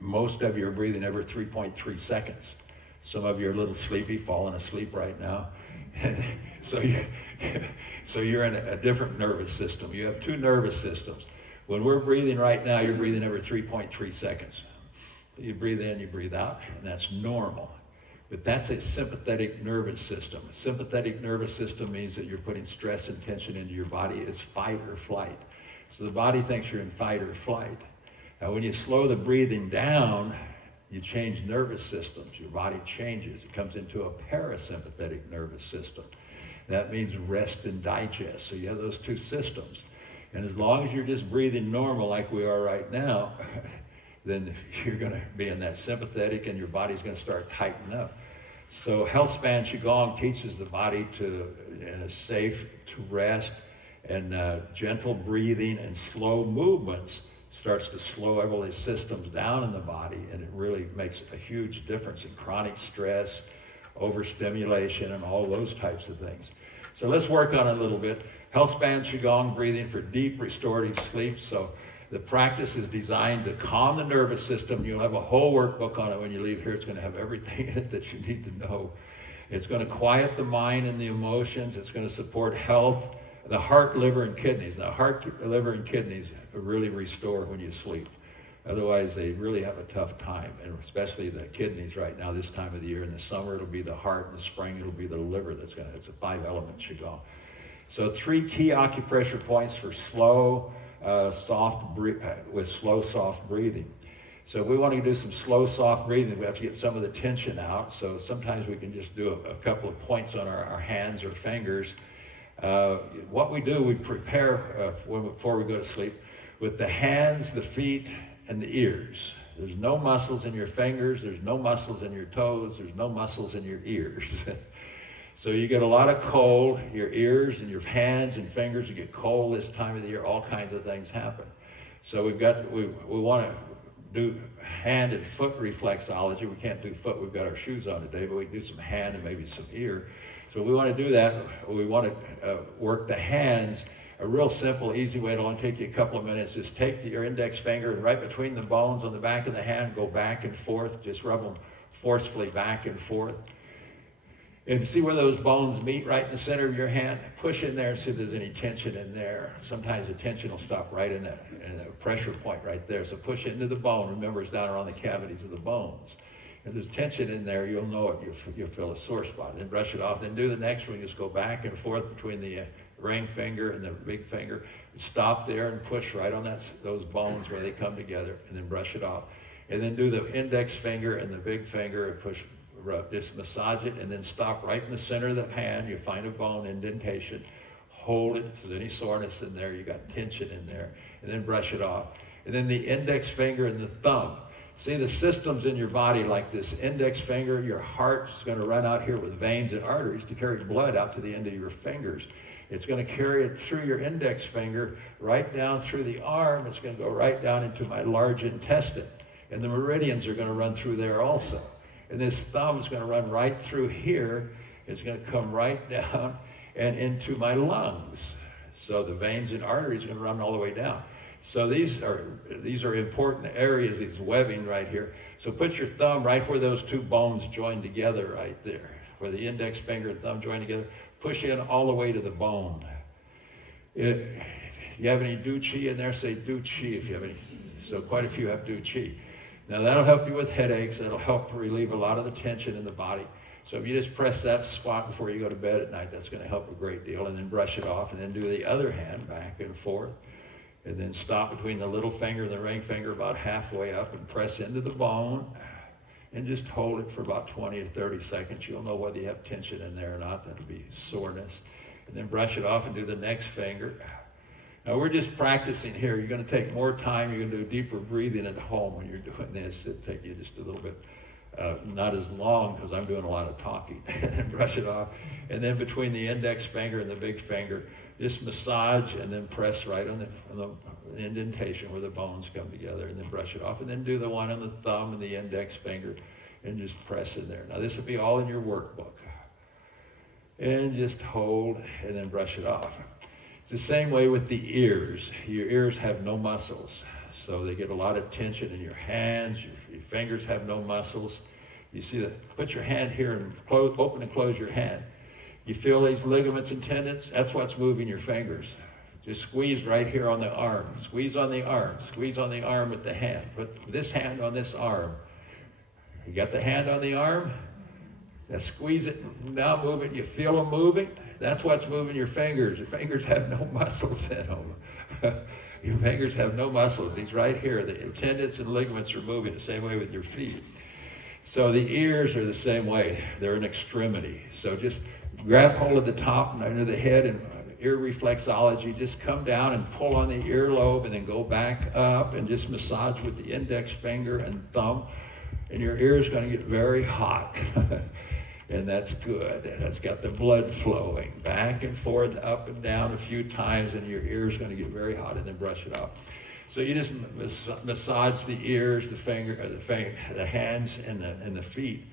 most of you are breathing every 3.3 seconds. Some of you are a little sleepy, falling asleep right now. So you're in a different nervous system. You have two nervous systems. When we're breathing right now, you're breathing every 3.3 seconds. You breathe in, you breathe out, and that's normal. But that's a sympathetic nervous system. A sympathetic nervous system means that you're putting stress and tension into your body. It's fight or flight. So the body thinks you're in fight or flight. Now when you slow the breathing down, you change nervous systems. Your body changes. It comes into a parasympathetic nervous system. That means rest and digest. So you have those two systems. And as long as you're just breathing normal like we are right now, then you're going to be in that sympathetic and your body's going to start tightening up. So HealthSpan Qigong teaches the body to safe to rest, and gentle breathing and slow movements starts to slow all these systems down in the body, and it really makes a huge difference in chronic stress, overstimulation, and all those types of things. So let's work on it a little bit. HealthSpan Qigong breathing for deep restorative sleep. So the practice is designed to calm the nervous system. You'll have a whole workbook on it when you leave here. It's going to have everything in it that you need to know. It's going to quiet the mind and the emotions. It's going to support health, the heart, liver, and kidneys. Now, heart, liver, and kidneys really restore when you sleep. Otherwise, they really have a tough time, and especially the kidneys right now, this time of the year. In the summer, it'll be the heart. In the spring, it'll be the liver. It's a 5-element Qigong. So 3 key acupressure points for slow, soft breathing. So if we want to do some slow, soft breathing, we have to get some of the tension out. So sometimes we can just do a couple of points on our hands or fingers. What we do, we prepare before we go to sleep with the hands, the feet, and the ears. There's no muscles in your fingers. There's no muscles in your toes. There's no muscles in your ears. So you get a lot of cold, your ears and your hands and fingers, you get cold this time of the year, all kinds of things happen. So we want to do hand and foot reflexology. We can't do foot, we've got our shoes on today, but we can do some hand and maybe some ear. So we want to do that. We want to work the hands. A real simple, easy way, it'll only take you a couple of minutes. Just take your index finger and right between the bones on the back of the hand, go back and forth. Just rub them forcefully back and forth. And see where those bones meet right in the center of your hand? Push in there and see if there's any tension in there. Sometimes the tension will stop right in the pressure point right there. So push into the bone. Remember, it's down around the cavities of the bones. If there's tension in there, you'll know it. You'll feel a sore spot. Then brush it off. Then do the next one. Just go back and forth between the ring finger and the big finger. Stop there and push right on those bones where they come together, and then brush it off. And then do the index finger and the big finger and push. Just massage it, and then stop right in the center of the hand. You find a bone indentation. Hold it. If there's any soreness in there, you got tension in there, and then brush it off. And then the index finger and the thumb. See, the systems in your body, like this index finger, your heart's going to run out here with veins and arteries to carry blood out to the end of your fingers. It's going to carry it through your index finger, right down through the arm. It's going to go right down into my large intestine. And the meridians are going to run through there also. And this thumb is going to run right through here. It's going to come right down and into my lungs. So the veins and arteries are going to run all the way down. So these are important areas, these webbing right here. So put your thumb right where those two bones join together right there, where the index finger and thumb join together. Push in all the way to the bone. If you have any Du Chi in there, say Du Chi if you have any. So quite a few have Du Chi. Now that'll help you with headaches. That'll help relieve a lot of the tension in the body. So if you just press that spot before you go to bed at night, that's going to help a great deal. And then brush it off, and then do the other hand back and forth. And then stop between the little finger and the ring finger about halfway up and press into the bone. And just hold it for about 20 or 30 seconds. You'll know whether you have tension in there or not. That'll be soreness. And then brush it off and do the next finger. Now we're just practicing here. You're going to take more time. You're going to do deeper breathing at home when you're doing this. It'll take you just a little bit, not as long because I'm doing a lot of talking. And then brush it off. And then between the index finger and the big finger, just massage and then press right on the indentation where the bones come together, and then brush it off. And then do the one on the thumb and the index finger and just press in there. Now this will be all in your workbook. And just hold and then brush it off. It's the same way with the ears. Your ears have no muscles, so they get a lot of tension in your hands. Your fingers have no muscles. You see that? Put your hand here and open and close your hand. You feel these ligaments and tendons? That's what's moving your fingers. Just squeeze right here on the arm. Squeeze on the arm. Squeeze on the arm with the hand. Put this hand on this arm. You got the hand on the arm? Now squeeze it. Now move it. You feel them moving? That's what's moving your fingers. Your fingers have no muscles in them. Your fingers have no muscles. These right here, the tendons and ligaments are moving the same way with your feet. So the ears are the same way. They're an extremity. So just grab hold of the top and under the head and ear reflexology. Just come down and pull on the earlobe and then go back up and just massage with the index finger and thumb. And your ear is going to get very hot. And that's good. That's got the blood flowing back and forth, up and down a few times, and your ear is going to get very hot, and then brush it off. So you just massage the ears, the hands, and the feet,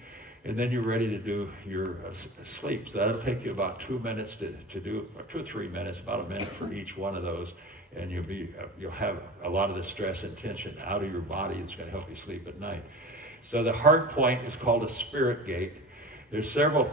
and then you're ready to do your sleep. So that'll take you about 2 minutes to do, or 2 or 3 minutes, about a minute for each one of those, and you'll have a lot of the stress and tension out of your body. It's going to help you sleep at night. So the heart point is called a spirit gate. There's several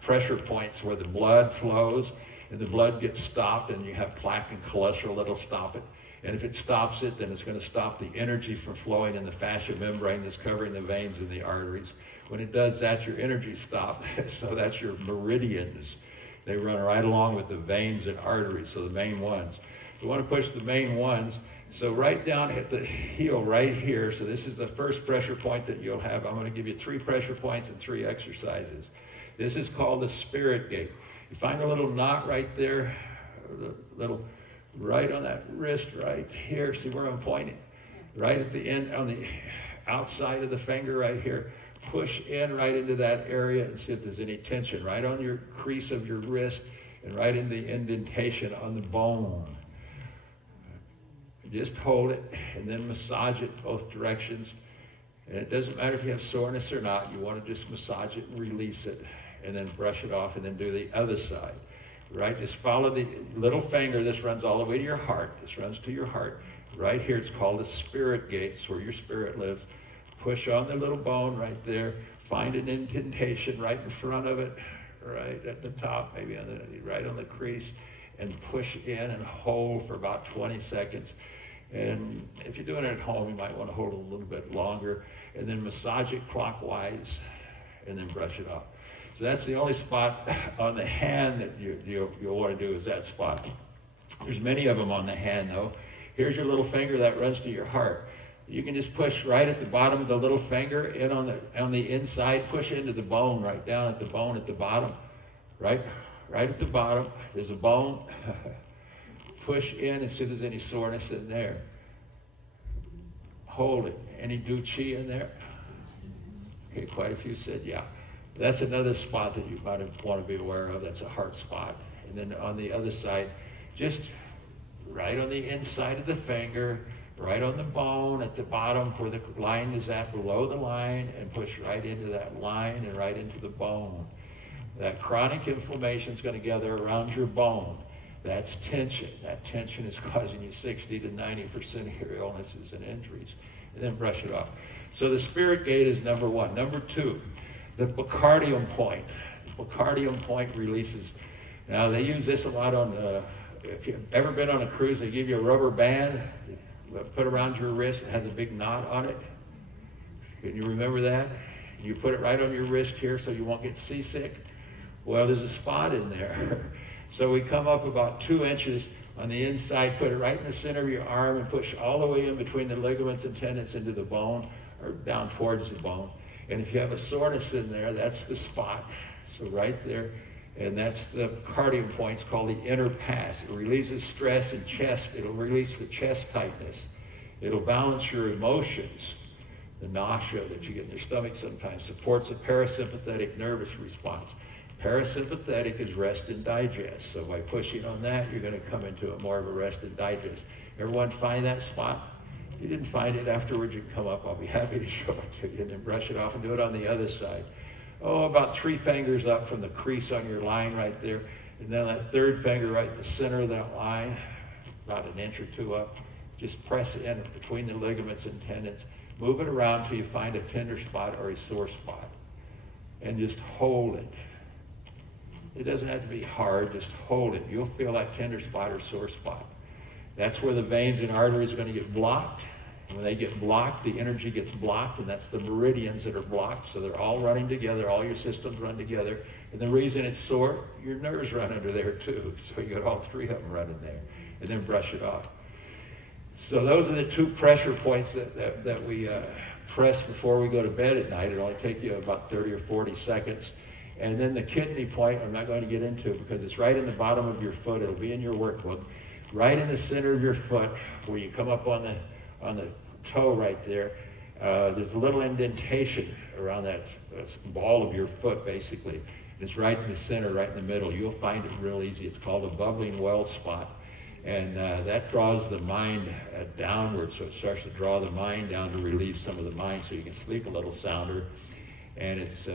pressure points where the blood flows and the blood gets stopped, and you have plaque and cholesterol that'll stop it. And if it stops it, then it's going to stop the energy from flowing in the fascia membrane that's covering the veins and the arteries. When it does that, your energy stops. So that's your meridians. They run right along with the veins and arteries, so the main ones. We want to push the main ones. So right down at the heel right here, so this is the first pressure point that you'll have. I'm going to give you 3 pressure points and 3 exercises. This is called the spirit gate. You find a little knot right there, right on that wrist right here. See where I'm pointing? Right at the end, on the outside of the finger right here. Push in right into that area and see if there's any tension right on your crease of your wrist and right in the indentation on the bone. Just hold it and then massage it both directions. And it doesn't matter if you have soreness or not. You want to just massage it and release it and then brush it off and then do the other side. Right? Just follow the little finger. This runs all the way to your heart. This runs to your heart. Right here, it's called the spirit gate. It's where your spirit lives. Push on the little bone right there. Find an indentation right in front of it, right at the top, maybe right on the crease, and push in and hold for about 20 seconds. And if you're doing it at home, you might want to hold it a little bit longer, and then massage it clockwise, and then brush it off. So that's the only spot on the hand that you'll want to do is that spot. There's many of them on the hand, though. Here's your little finger that runs to your heart. You can just push right at the bottom of the little finger in on the inside, push into the bone, right down at the bone at the bottom, right at the bottom. There's a bone. Push in and see if there's any soreness in there. Hold it. Any chi in there? Okay, quite a few said yeah. That's another spot that you might want to be aware of. That's a heart spot. And then on the other side, just right on the inside of the finger, right on the bone at the bottom where the line is at, below the line, and push right into that line and right into the bone. That chronic inflammation is going to gather around your bone. That's tension. That tension is causing you 60 to 90% of your illnesses and injuries. And then brush it off. So the spirit gate is number one. Number two, the Bacardium point. The Bacardium point releases. Now they use this a lot on, if you've ever been on a cruise, they give you a rubber band, put around your wrist. It has a big knot on it. Can you remember that? You put it right on your wrist here so you won't get seasick. Well, there's a spot in there. So we come up about 2 inches on the inside, put it right in the center of your arm and push all the way in between the ligaments and tendons into the bone or down towards the bone. And if you have a soreness in there, that's the spot. So right there. And that's the Bacardium point. It's called the inner pass. It releases stress and chest. It'll release the chest tightness. It'll balance your emotions. The nausea that you get in your stomach sometimes supports the parasympathetic nervous response. Parasympathetic is rest and digest. So by pushing on that, you're going to come into more of a rest and digest. Everyone find that spot? If you didn't find it afterwards, you can come up. I'll be happy to show it to you. And then brush it off and do it on the other side. Oh, about 3 fingers up from the crease on your line right there. And then that third finger right in the center of that line, about 1 inch or 2 up. Just press it in between the ligaments and tendons. Move it around till you find a tender spot or a sore spot. And just hold it. It doesn't have to be hard, just hold it. You'll feel that tender spot or sore spot. That's where the veins and arteries are going to get blocked. And when they get blocked, the energy gets blocked, and that's the meridians that are blocked. So they're all running together, all your systems run together. And the reason it's sore, your nerves run under there too. So you got all 3 of them running there. And then brush it off. So those are the 2 pressure points that we press before we go to bed at night. It'll only take you about 30 or 40 seconds. And then the kidney point, I'm not going to get into because it's right in the bottom of your foot. It'll be in your workbook. Right in the center of your foot, where you come up on the toe right there, there's a little indentation around that ball of your foot, basically. It's right in the center, right in the middle. You'll find it real easy. It's called a bubbling well spot. And that draws the mind downward, so it starts to draw the mind down to relieve some of the mind so you can sleep a little sounder. And it's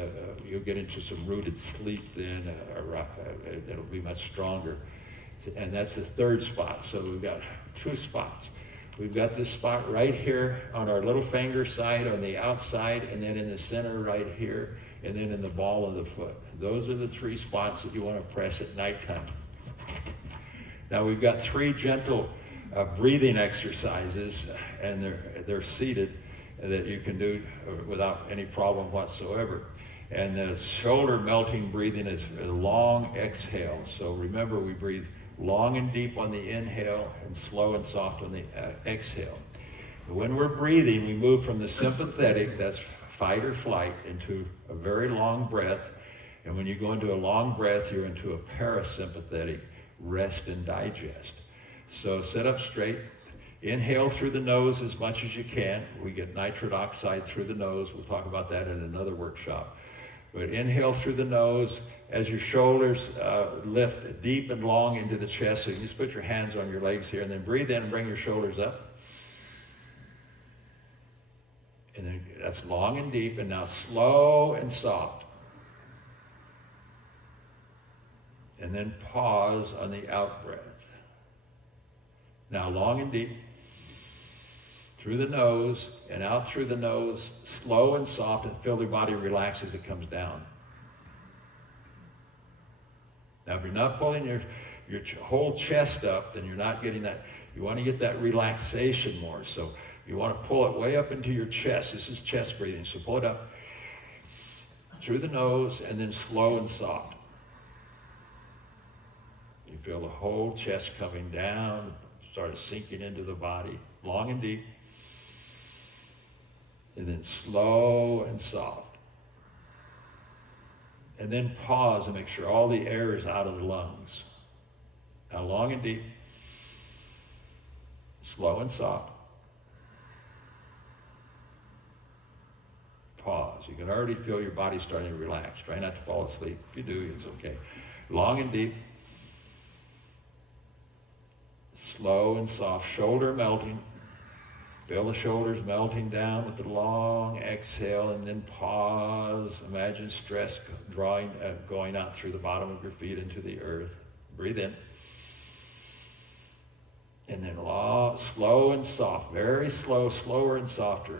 you'll get into some rooted sleep then, it'll be much stronger. And that's the 3rd spot. So we've got 2 spots. We've got this spot right here on our little finger side on the outside, and then in the center right here, and then in the ball of the foot. Those are the 3 spots that you want to press at nighttime. Now we've got 3 gentle breathing exercises, and they're seated, that you can do without any problem whatsoever. And the shoulder melting breathing is a long exhale. So remember, we breathe long and deep on the inhale and slow and soft on the exhale. When we're breathing, we move from the sympathetic, that's fight or flight, into a very long breath. And when you go into a long breath, you're into a parasympathetic rest and digest. So sit up straight. Inhale through the nose as much as you can. We get nitric oxide through the nose. We'll talk about that in another workshop. But inhale through the nose as your shoulders lift deep and long into the chest. So you just put your hands on your legs here, and then breathe in and bring your shoulders up. And then that's long and deep, and now slow and soft. And then pause on the out breath. Now long and deep. Through the nose and out through the nose, slow and soft, and feel your body relax as it comes down. Now if you're not pulling your whole chest up, then you're not getting that. You want to get that relaxation more. So you want to pull it way up into your chest. This is chest breathing. So pull it up through the nose and then slow and soft. You feel the whole chest coming down, start sinking into the body, long and deep. And then slow and soft. And then pause and make sure all the air is out of the lungs. Now long and deep. Slow and soft. Pause. You can already feel your body starting to relax. Try not to fall asleep. If you do, it's okay. Long and deep. Slow and soft. Shoulder melting. Feel the shoulders melting down with the long exhale, and then pause. Imagine stress going out through the bottom of your feet into the earth. Breathe in. And then slow and soft, very slow, slower and softer.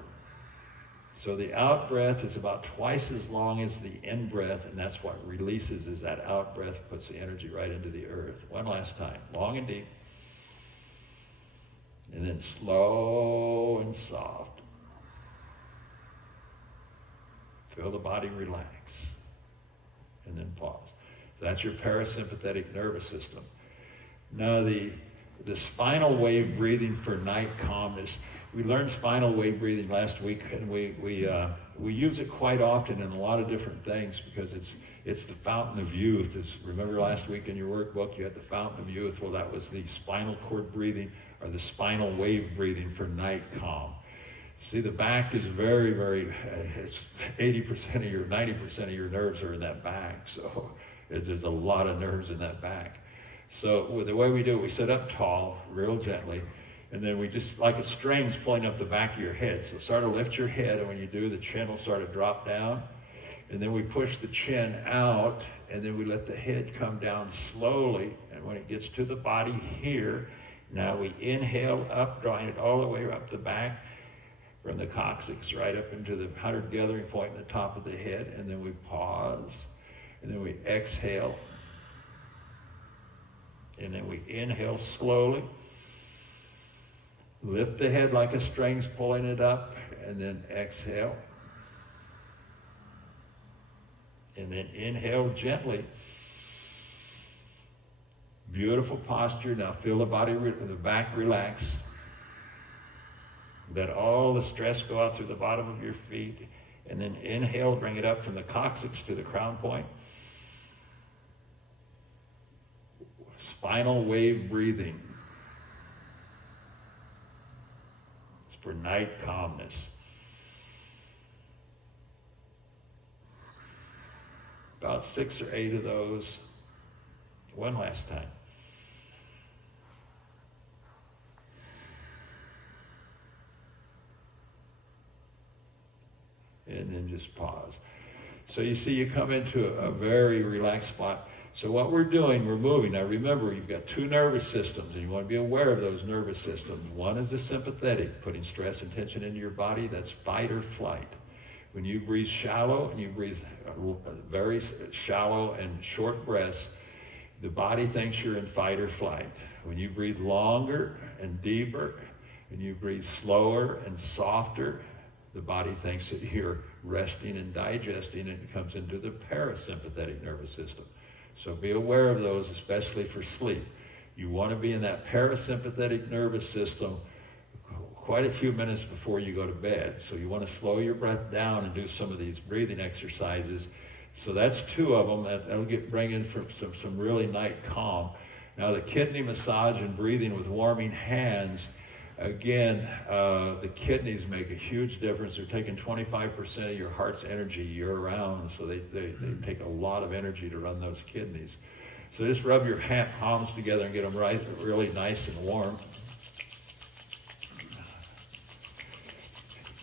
So the out breath is about twice as long as the in breath, and that's what releases, is that out breath puts the energy right into the earth. One last time, long and deep. And then slow and soft. Feel the body relax. And then pause. So that's your parasympathetic nervous system. Now the spinal wave breathing for night calmness. We learned spinal wave breathing last week, and we use it quite often in a lot of different things because it's the fountain of youth. Remember last week in your workbook you had the fountain of youth. Well, that was the spinal cord breathing, or the spinal wave breathing for night calm. See, the back is very, very, it's 80% of your, 90% of your nerves are in that back. So there's a lot of nerves in that back. So the way we do it, we sit up tall, real gently, and then we just, like a string's pulling up the back of your head. So start to lift your head, and when you do, the chin will start to drop down. And then we push the chin out, and then we let the head come down slowly. And when it gets to the body here, now we inhale up, drawing it all the way up the back from the coccyx right up into the 100 gathering point in the top of the head. And then we pause, and then we exhale. And then we inhale slowly. Lift the head like a string's pulling it up, and then exhale. And then inhale gently. Beautiful posture. Now feel the body, the back relax. Let all the stress go out through the bottom of your feet. And then inhale, bring it up from the coccyx to the crown point. Spinal wave breathing. It's for night calmness. About 6 or 8 of those. One last time. And then just pause. So you see, you come into a very relaxed spot. So what we're doing, we're moving. Now remember, you've got 2 nervous systems, and you want to be aware of those nervous systems. One is the sympathetic, putting stress and tension into your body. That's fight or flight. When you breathe shallow, and you breathe very shallow and short breaths, the body thinks you're in fight or flight. When you breathe longer and deeper, and you breathe slower and softer, the body thinks that you're resting and digesting, and it comes into the parasympathetic nervous system. So be aware of those, especially for sleep. You want to be in that parasympathetic nervous system quite a few minutes before you go to bed. So you want to slow your breath down and do some of these breathing exercises. So that's 2 of them. That'll bring in some really night calm. Now the kidney massage and breathing with warming hands, Again, the kidneys make a huge difference. They're taking 25% of your heart's energy year-round, so they take a lot of energy to run those kidneys. So just rub your palms together and get them really nice and warm.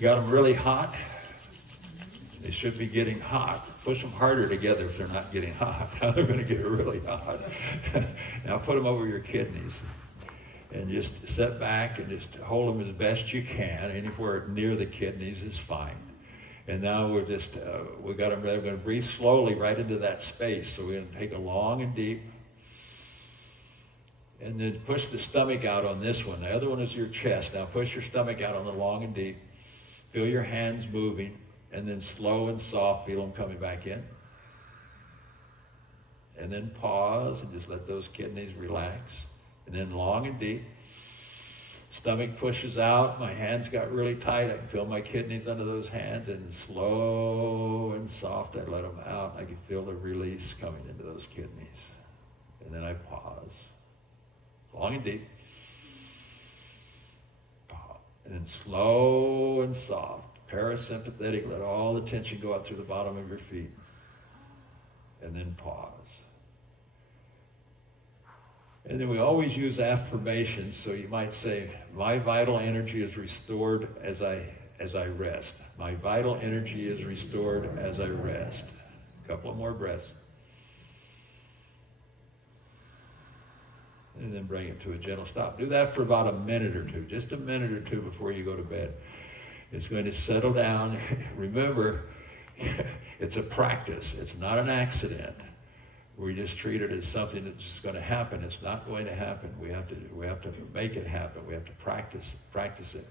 Got them really hot? They should be getting hot. Push them harder together if they're not getting hot. Now they're going to get really hot. Now put them over your kidneys. And just sit back and just hold them as best you can. Anywhere near the kidneys is fine. And now we got them ready. We're going to breathe slowly right into that space. So we're going to take a long and deep. And then push the stomach out on this one. The other one is your chest. Now push your stomach out on the long and deep. Feel your hands moving. And then slow and soft, feel them coming back in. And then pause and just let those kidneys relax. And then long and deep. Stomach pushes out. My hands got really tight. I can feel my kidneys under those hands. And slow and soft, I let them out. I can feel the release coming into those kidneys. And then I pause. Long and deep. Pause. And then slow and soft. Parasympathetic, let all the tension go out through the bottom of your feet. And then pause. And then we always use affirmations, so you might say, my vital energy is restored as I rest. My vital energy is restored as I rest. A couple of more breaths. And then bring it to a gentle stop. Do that for about a minute or two, just a minute or two before you go to bed. It's going to settle down. Remember, it's a practice. It's not an accident. We just treat it as something that's just going to happen. It's not going to happen. We have to make it happen. We have to practice it.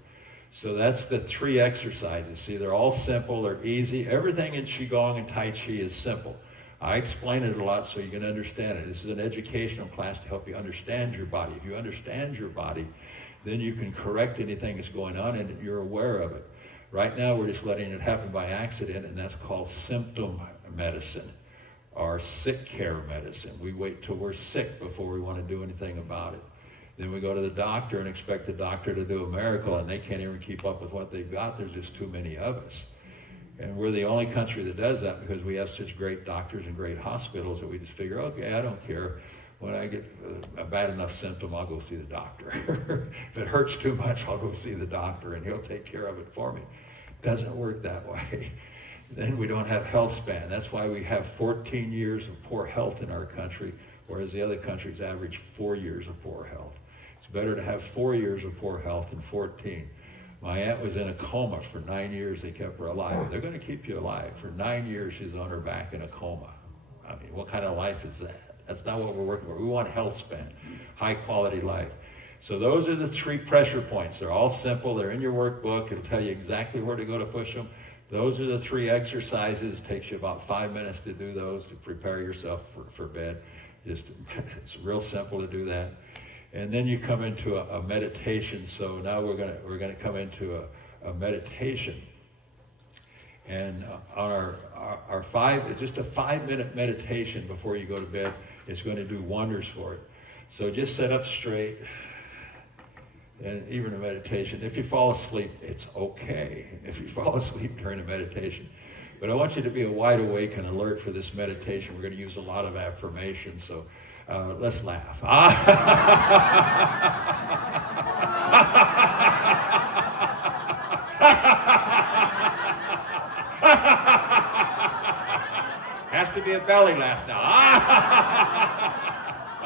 So that's the 3 exercises. See, they're all simple. They're easy. Everything in Qigong and Tai Chi is simple. I explain it a lot so you can understand it. This is an educational class to help you understand your body. If you understand your body, then you can correct anything that's going on and you're aware of it. Right now, we're just letting it happen by accident, and that's called symptom medicine or sick care medicine. We wait till we're sick before we want to do anything about it. Then we go to the doctor and expect the doctor to do a miracle, and they can't even keep up with what they've got. There's just too many of us. And we're the only country that does that because we have such great doctors and great hospitals that we just figure, okay, I don't care. When I get a bad enough symptom, I'll go see the doctor. If it hurts too much, I'll go see the doctor and he'll take care of it for me. It doesn't work that way. Then we don't have HealthSpan. That's why we have 14 years of poor health in our country, whereas the other countries average 4 years of poor health. It's better to have 4 years of poor health than 14. My aunt was in a coma for 9 years. They kept her alive. They're going to keep you alive. For 9 years, she's on her back in a coma. I mean, what kind of life is that? That's not what we're working for. We want HealthSpan, high quality life. So those are the 3 pressure points. They're all simple. They're in your workbook. It'll tell you exactly where to go to push them. Those are the 3 exercises. It takes you about 5 minutes to do those to prepare yourself for bed. It's real simple to do that. And then you come into a meditation. So now we're gonna come into a meditation. And on our just a 5-minute meditation before you go to bed is going to do wonders for it. So just sit up straight, and even a meditation. If you fall asleep, it's okay. If you fall asleep during a meditation. But I want you to be wide awake and alert for this meditation. We're going to use a lot of affirmations, so let's laugh. Has to be a belly laugh now.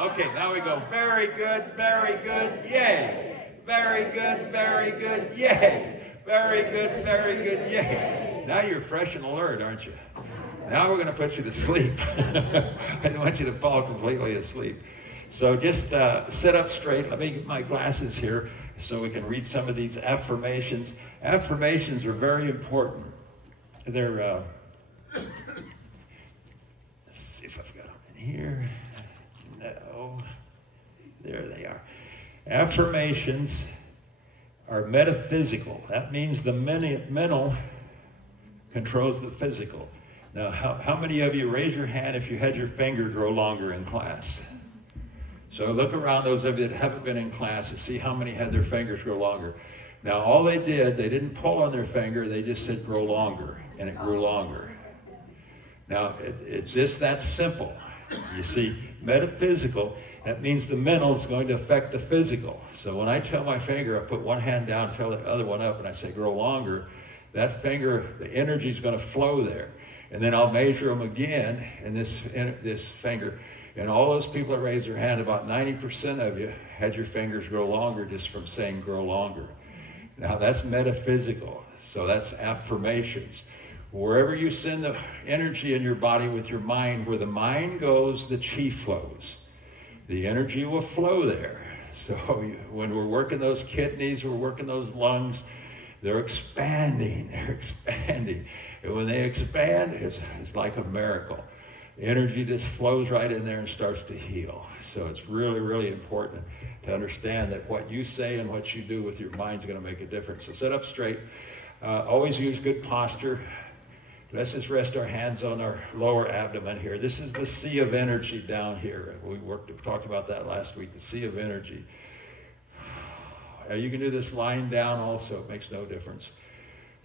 Okay, now we go. Very good, yay. Very good, yay. Very good, yay. Now you're fresh and alert, aren't you? Now we're going to put you to sleep. I don't want you to fall completely asleep. So just sit up straight. Let me get my glasses here so we can read some of these affirmations. Affirmations are very important. They're, let's see if I've got them in here. No, there they are. Affirmations are metaphysical. That means the mental controls the physical. Now, how many of you, raise your hand if you had your finger grow longer in class? So look around those of you that haven't been in class and see how many had their fingers grow longer. Now all they did, they didn't pull on their finger, they just said grow longer, and it grew longer. Now it's just that simple. You see, metaphysical, that means the mental is going to affect the physical. So when I tell my finger, I put one hand down, tell the other one up, and I say grow longer, that finger, the energy is going to flow there. And then I'll measure them again in this finger. And all those people that raised their hand, about 90% of you had your fingers grow longer just from saying grow longer. Now that's metaphysical, so that's affirmations. Wherever you send the energy in your body with your mind, where the mind goes, the chi flows. The energy will flow there. So when we're working those kidneys, we're working those lungs, they're expanding, And when they expand, it's like a miracle. Energy just flows right in there and starts to heal. So it's really, really important to understand that what you say and what you do with your mind is going to make a difference. So sit up straight. Always use good posture. Let's just rest our hands on our lower abdomen here. This is the sea of energy down here. We talked about that last week, the sea of energy. You can do this lying down also. It makes no difference.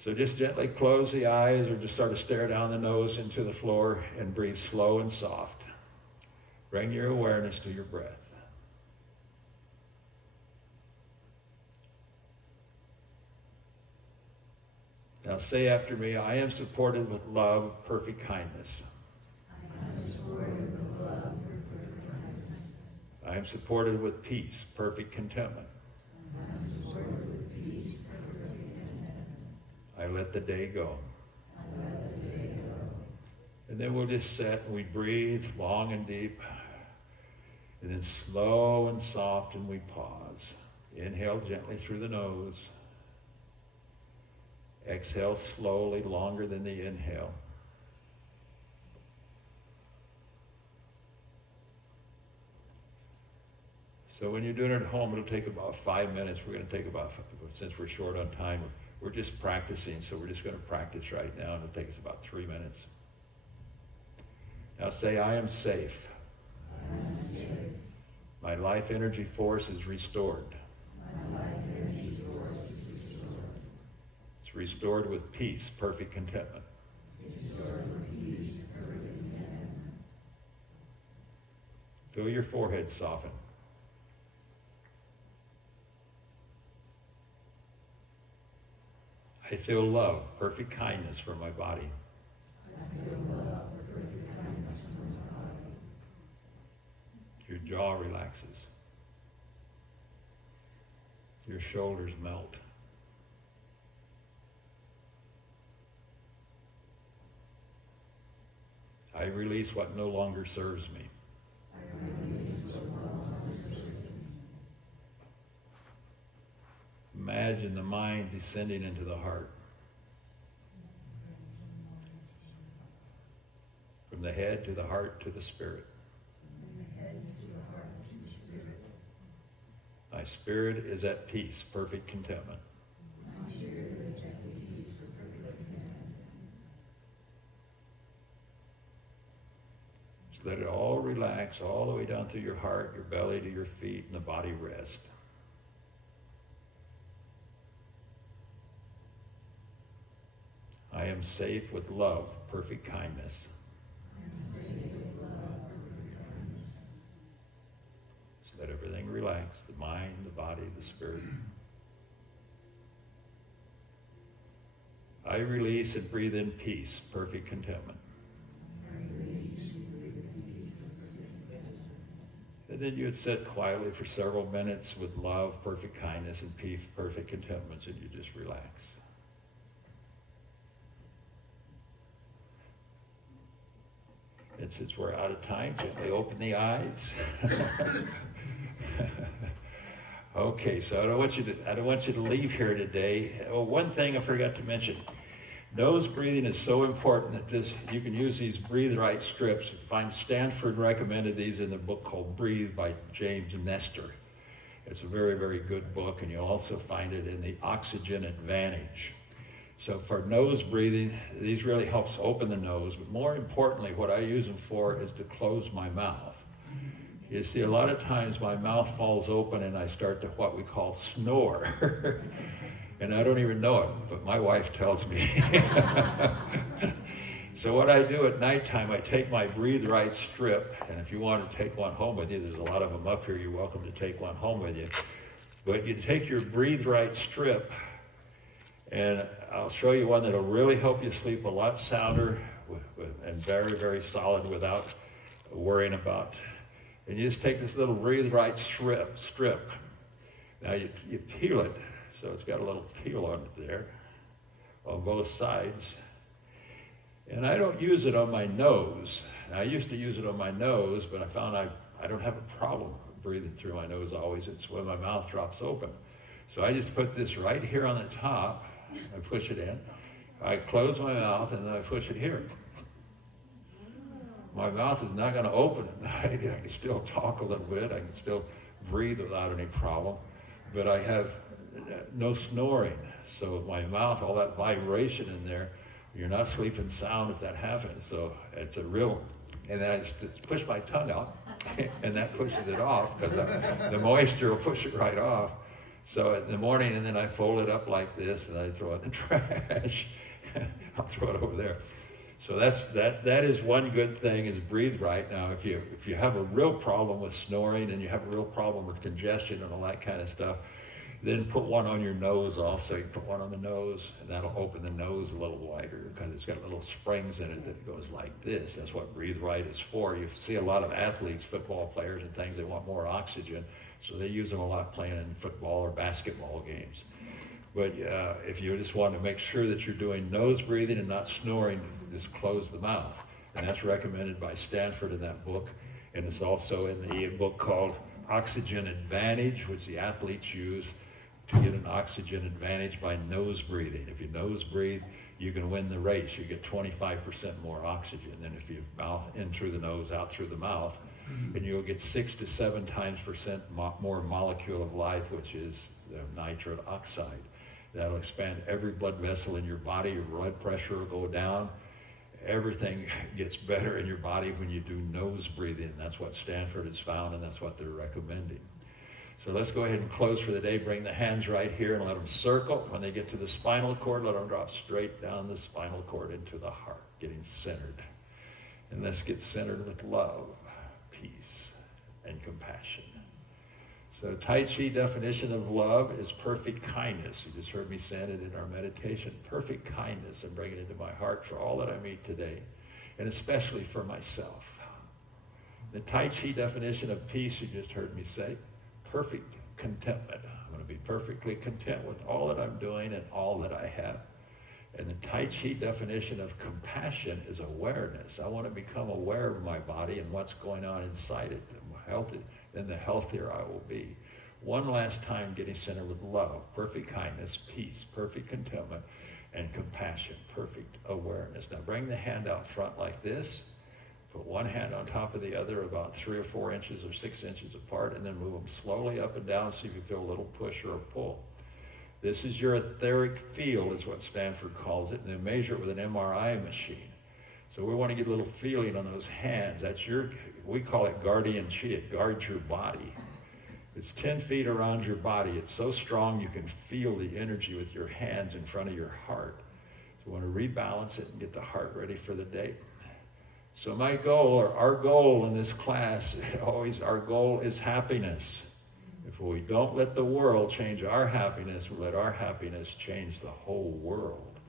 So just gently close the eyes or just start to stare down the nose into the floor and breathe slow and soft. Bring your awareness to your breath. Now say after me, I am supported with love, perfect kindness. I am supported with love, perfect kindness. I am supported with peace, perfect contentment. I am supported with peace, perfect contentment. I let the day go. I let the day go. And then we'll just sit and we breathe long and deep. And then slow and soft and we pause. Inhale gently through the nose. Exhale slowly, longer than the inhale. So when you're doing it at home, it'll take about 5 minutes. We're going to take about, since we're short on time, we're just practicing, so we're just going to practice right now, and it'll take us about 3 minutes. Now say, I am safe. I am safe. My life energy force is restored. My life energy force is restored. It's restored with peace, perfect contentment. Restored with peace, perfect contentment. Feel your forehead soften. I feel love, perfect kindness from my body. I feel love, perfect kindness from my body. Your jaw relaxes. Your shoulders melt. I release what no longer serves me. I release what no longer serves me. Imagine the mind descending into the heart. From the head to the heart to the spirit. From the head to the heart to the spirit. My spirit is at peace, perfect contentment. My spirit is at peace, perfect contentment. Just let it all relax all the way down through your heart, your belly to your feet, and the body rest. I am safe with love, perfect kindness. I am safe with love, perfect kindness. So let everything relax, the mind, the body, the spirit. I release and breathe in peace, perfect contentment. I release and breathe in peace, perfect contentment. And then you would sit quietly for several minutes with love, perfect kindness, and peace, perfect contentment, and you just relax. And since we're out of time, gently open the eyes. Okay, so I don't want you to leave here today. Oh, one thing I forgot to mention. Nose breathing is so important that you can use these Breathe Right strips. Stanford recommended these in the book called Breathe by James Nestor. It's a very, very good book, and you'll also find it in the Oxygen Advantage. So for nose breathing, these really helps open the nose, but more importantly, what I use them for is to close my mouth. You see, a lot of times my mouth falls open and I start to what we call snore. And I don't even know it, but my wife tells me. So what I do at nighttime, I take my Breathe Right strip, and if you want to take one home with you, there's a lot of them up here, you're welcome to take one home with you. But you take your Breathe Right strip, and I'll show you one that'll really help you sleep a lot sounder and very, very solid without worrying about. And you just take this little Breathe Right strip. Now you peel it, so it's got a little peel on it there, on both sides. And I don't use it on my nose. I used to use it on my nose, but I found I don't have a problem breathing through my nose always. It's when my mouth drops open. So I just put this right here on the top. I push it in. I close my mouth and then I push it here. My mouth is not going to open at night. I can still talk a little bit. I can still breathe without any problem. But I have no snoring. So my mouth, all that vibration in there, you're not sleeping sound if that happens. So it's a real, and then I just push my tongue out, and that pushes it off, because the moisture will push it right off. So in the morning, and then I fold it up like this, and I throw it in the trash. I'll throw it over there. So that is one good thing, is Breathe Right. Now, if you have a real problem with snoring, and you have a real problem with congestion and all that kind of stuff, then put one on your nose also. You put one on the nose, and that'll open the nose a little wider, because it's got little springs in it that goes like this. That's what Breathe Right is for. You see a lot of athletes, football players and things, they want more oxygen, so they use them a lot playing in football or basketball games. But if you just want to make sure that you're doing nose breathing and not snoring, just close the mouth. And that's recommended by Stanford in that book. And it's also in the book called Oxygen Advantage, which the athletes use to get an oxygen advantage by nose breathing. If you nose breathe, you can win the race. You get 25% more oxygen than if you mouth in through the nose, out through the mouth. And you'll get 6 to 7 times more molecule of life, which is the nitric oxide. That'll expand every blood vessel in your body. Your blood pressure will go down. Everything gets better in your body when you do nose breathing. That's what Stanford has found, and that's what they're recommending. So let's go ahead and close for the day. Bring the hands right here and let them circle. When they get to the spinal cord, let them drop straight down the spinal cord into the heart, getting centered. And let's get centered with love, peace, and compassion. So Tai Chi definition of love is perfect kindness. You just heard me saying it in our meditation. Perfect kindness, and bring it into my heart for all that I meet today, and especially for myself. The Tai Chi definition of peace, you just heard me say, perfect contentment. I'm going to be perfectly content with all that I'm doing and all that I have. And the Tai Chi definition of compassion is awareness. I want to become aware of my body and what's going on inside it. Then the healthier I will be. One last time, getting centered with love, perfect kindness, peace, perfect contentment, and compassion, perfect awareness. Now bring the hand out front like this. Put one hand on top of the other, about 3 or 4 inches or 6 inches apart, and then move them slowly up and down, see if you feel a little push or a pull. This is your etheric field, is what Stanford calls it, and they measure it with an MRI machine. So we want to get a little feeling on those hands. That's we call it guardian chi. It guards your body. It's 10 feet around your body. It's so strong you can feel the energy with your hands in front of your heart. So we want to rebalance it and get the heart ready for the day. So my goal, or our goal in this class, our goal is happiness. If we don't let the world change our happiness, we let our happiness change the whole world.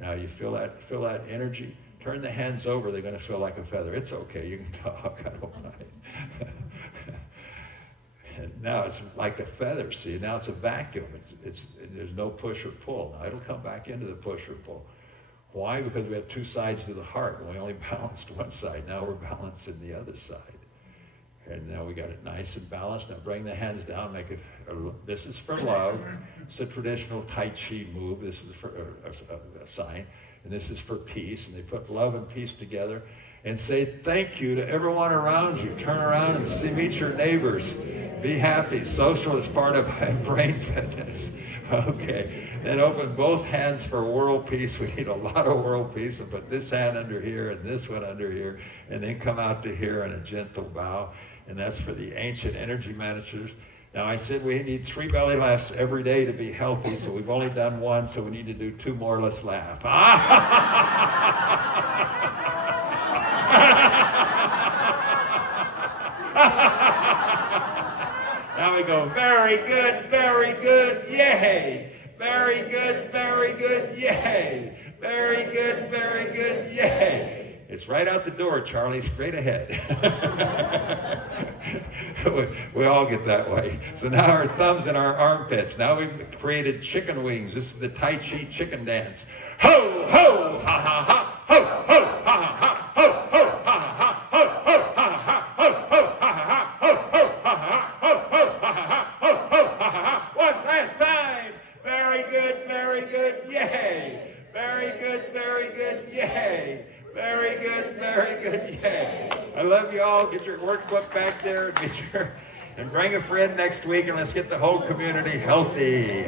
Now you feel that energy? Turn the hands over, they're going to feel like a feather. It's okay, you can talk, I don't mind. And now it's like a feather, see? Now it's a vacuum. There's no push or pull. Now it'll come back into the push or pull. Why? Because we have 2 sides to the heart, and we only balanced one side. Now we're balancing the other side. And now we got it nice and balanced. Now bring the hands down, make it, this is for love. It's a traditional Tai Chi move. This is for a sign. And this is for peace. And they put love and peace together and say thank you to everyone around you. Turn around and meet your neighbors. Be happy. Social is part of brain fitness. Okay. Then open both hands for world peace. We need a lot of world peace. And put this hand under here and this one under here. And then come out to here in a gentle bow. and that's for the ancient energy managers. Now, I said we need 3 belly laughs every day to be healthy, so we've only done 1, so we need to do 2 more. Let's laugh. Now we go, very good, yay. Very good, yay. Very good, yay. It's right out the door, Charlie, straight ahead. we all get that way. So now our thumbs in our armpits. Now we've created chicken wings. This is the Tai Chi chicken dance. Ho, ho, ha, ha, ha, ho, ho, ha, ha, ha, ho, ho, ha, ha, ha, ho, ho, ha, ha, ha, ho, ho, ha, ha, ha, ho, ho, ha, ha, ha, ho, ho, ha, ha, ha, ho, ho, ha, ha, ha. One last time. Very good, yay. Very good, yay. Very good, yay. I love you all. Get your workbook back there and bring a friend next week, and let's get the whole community healthy.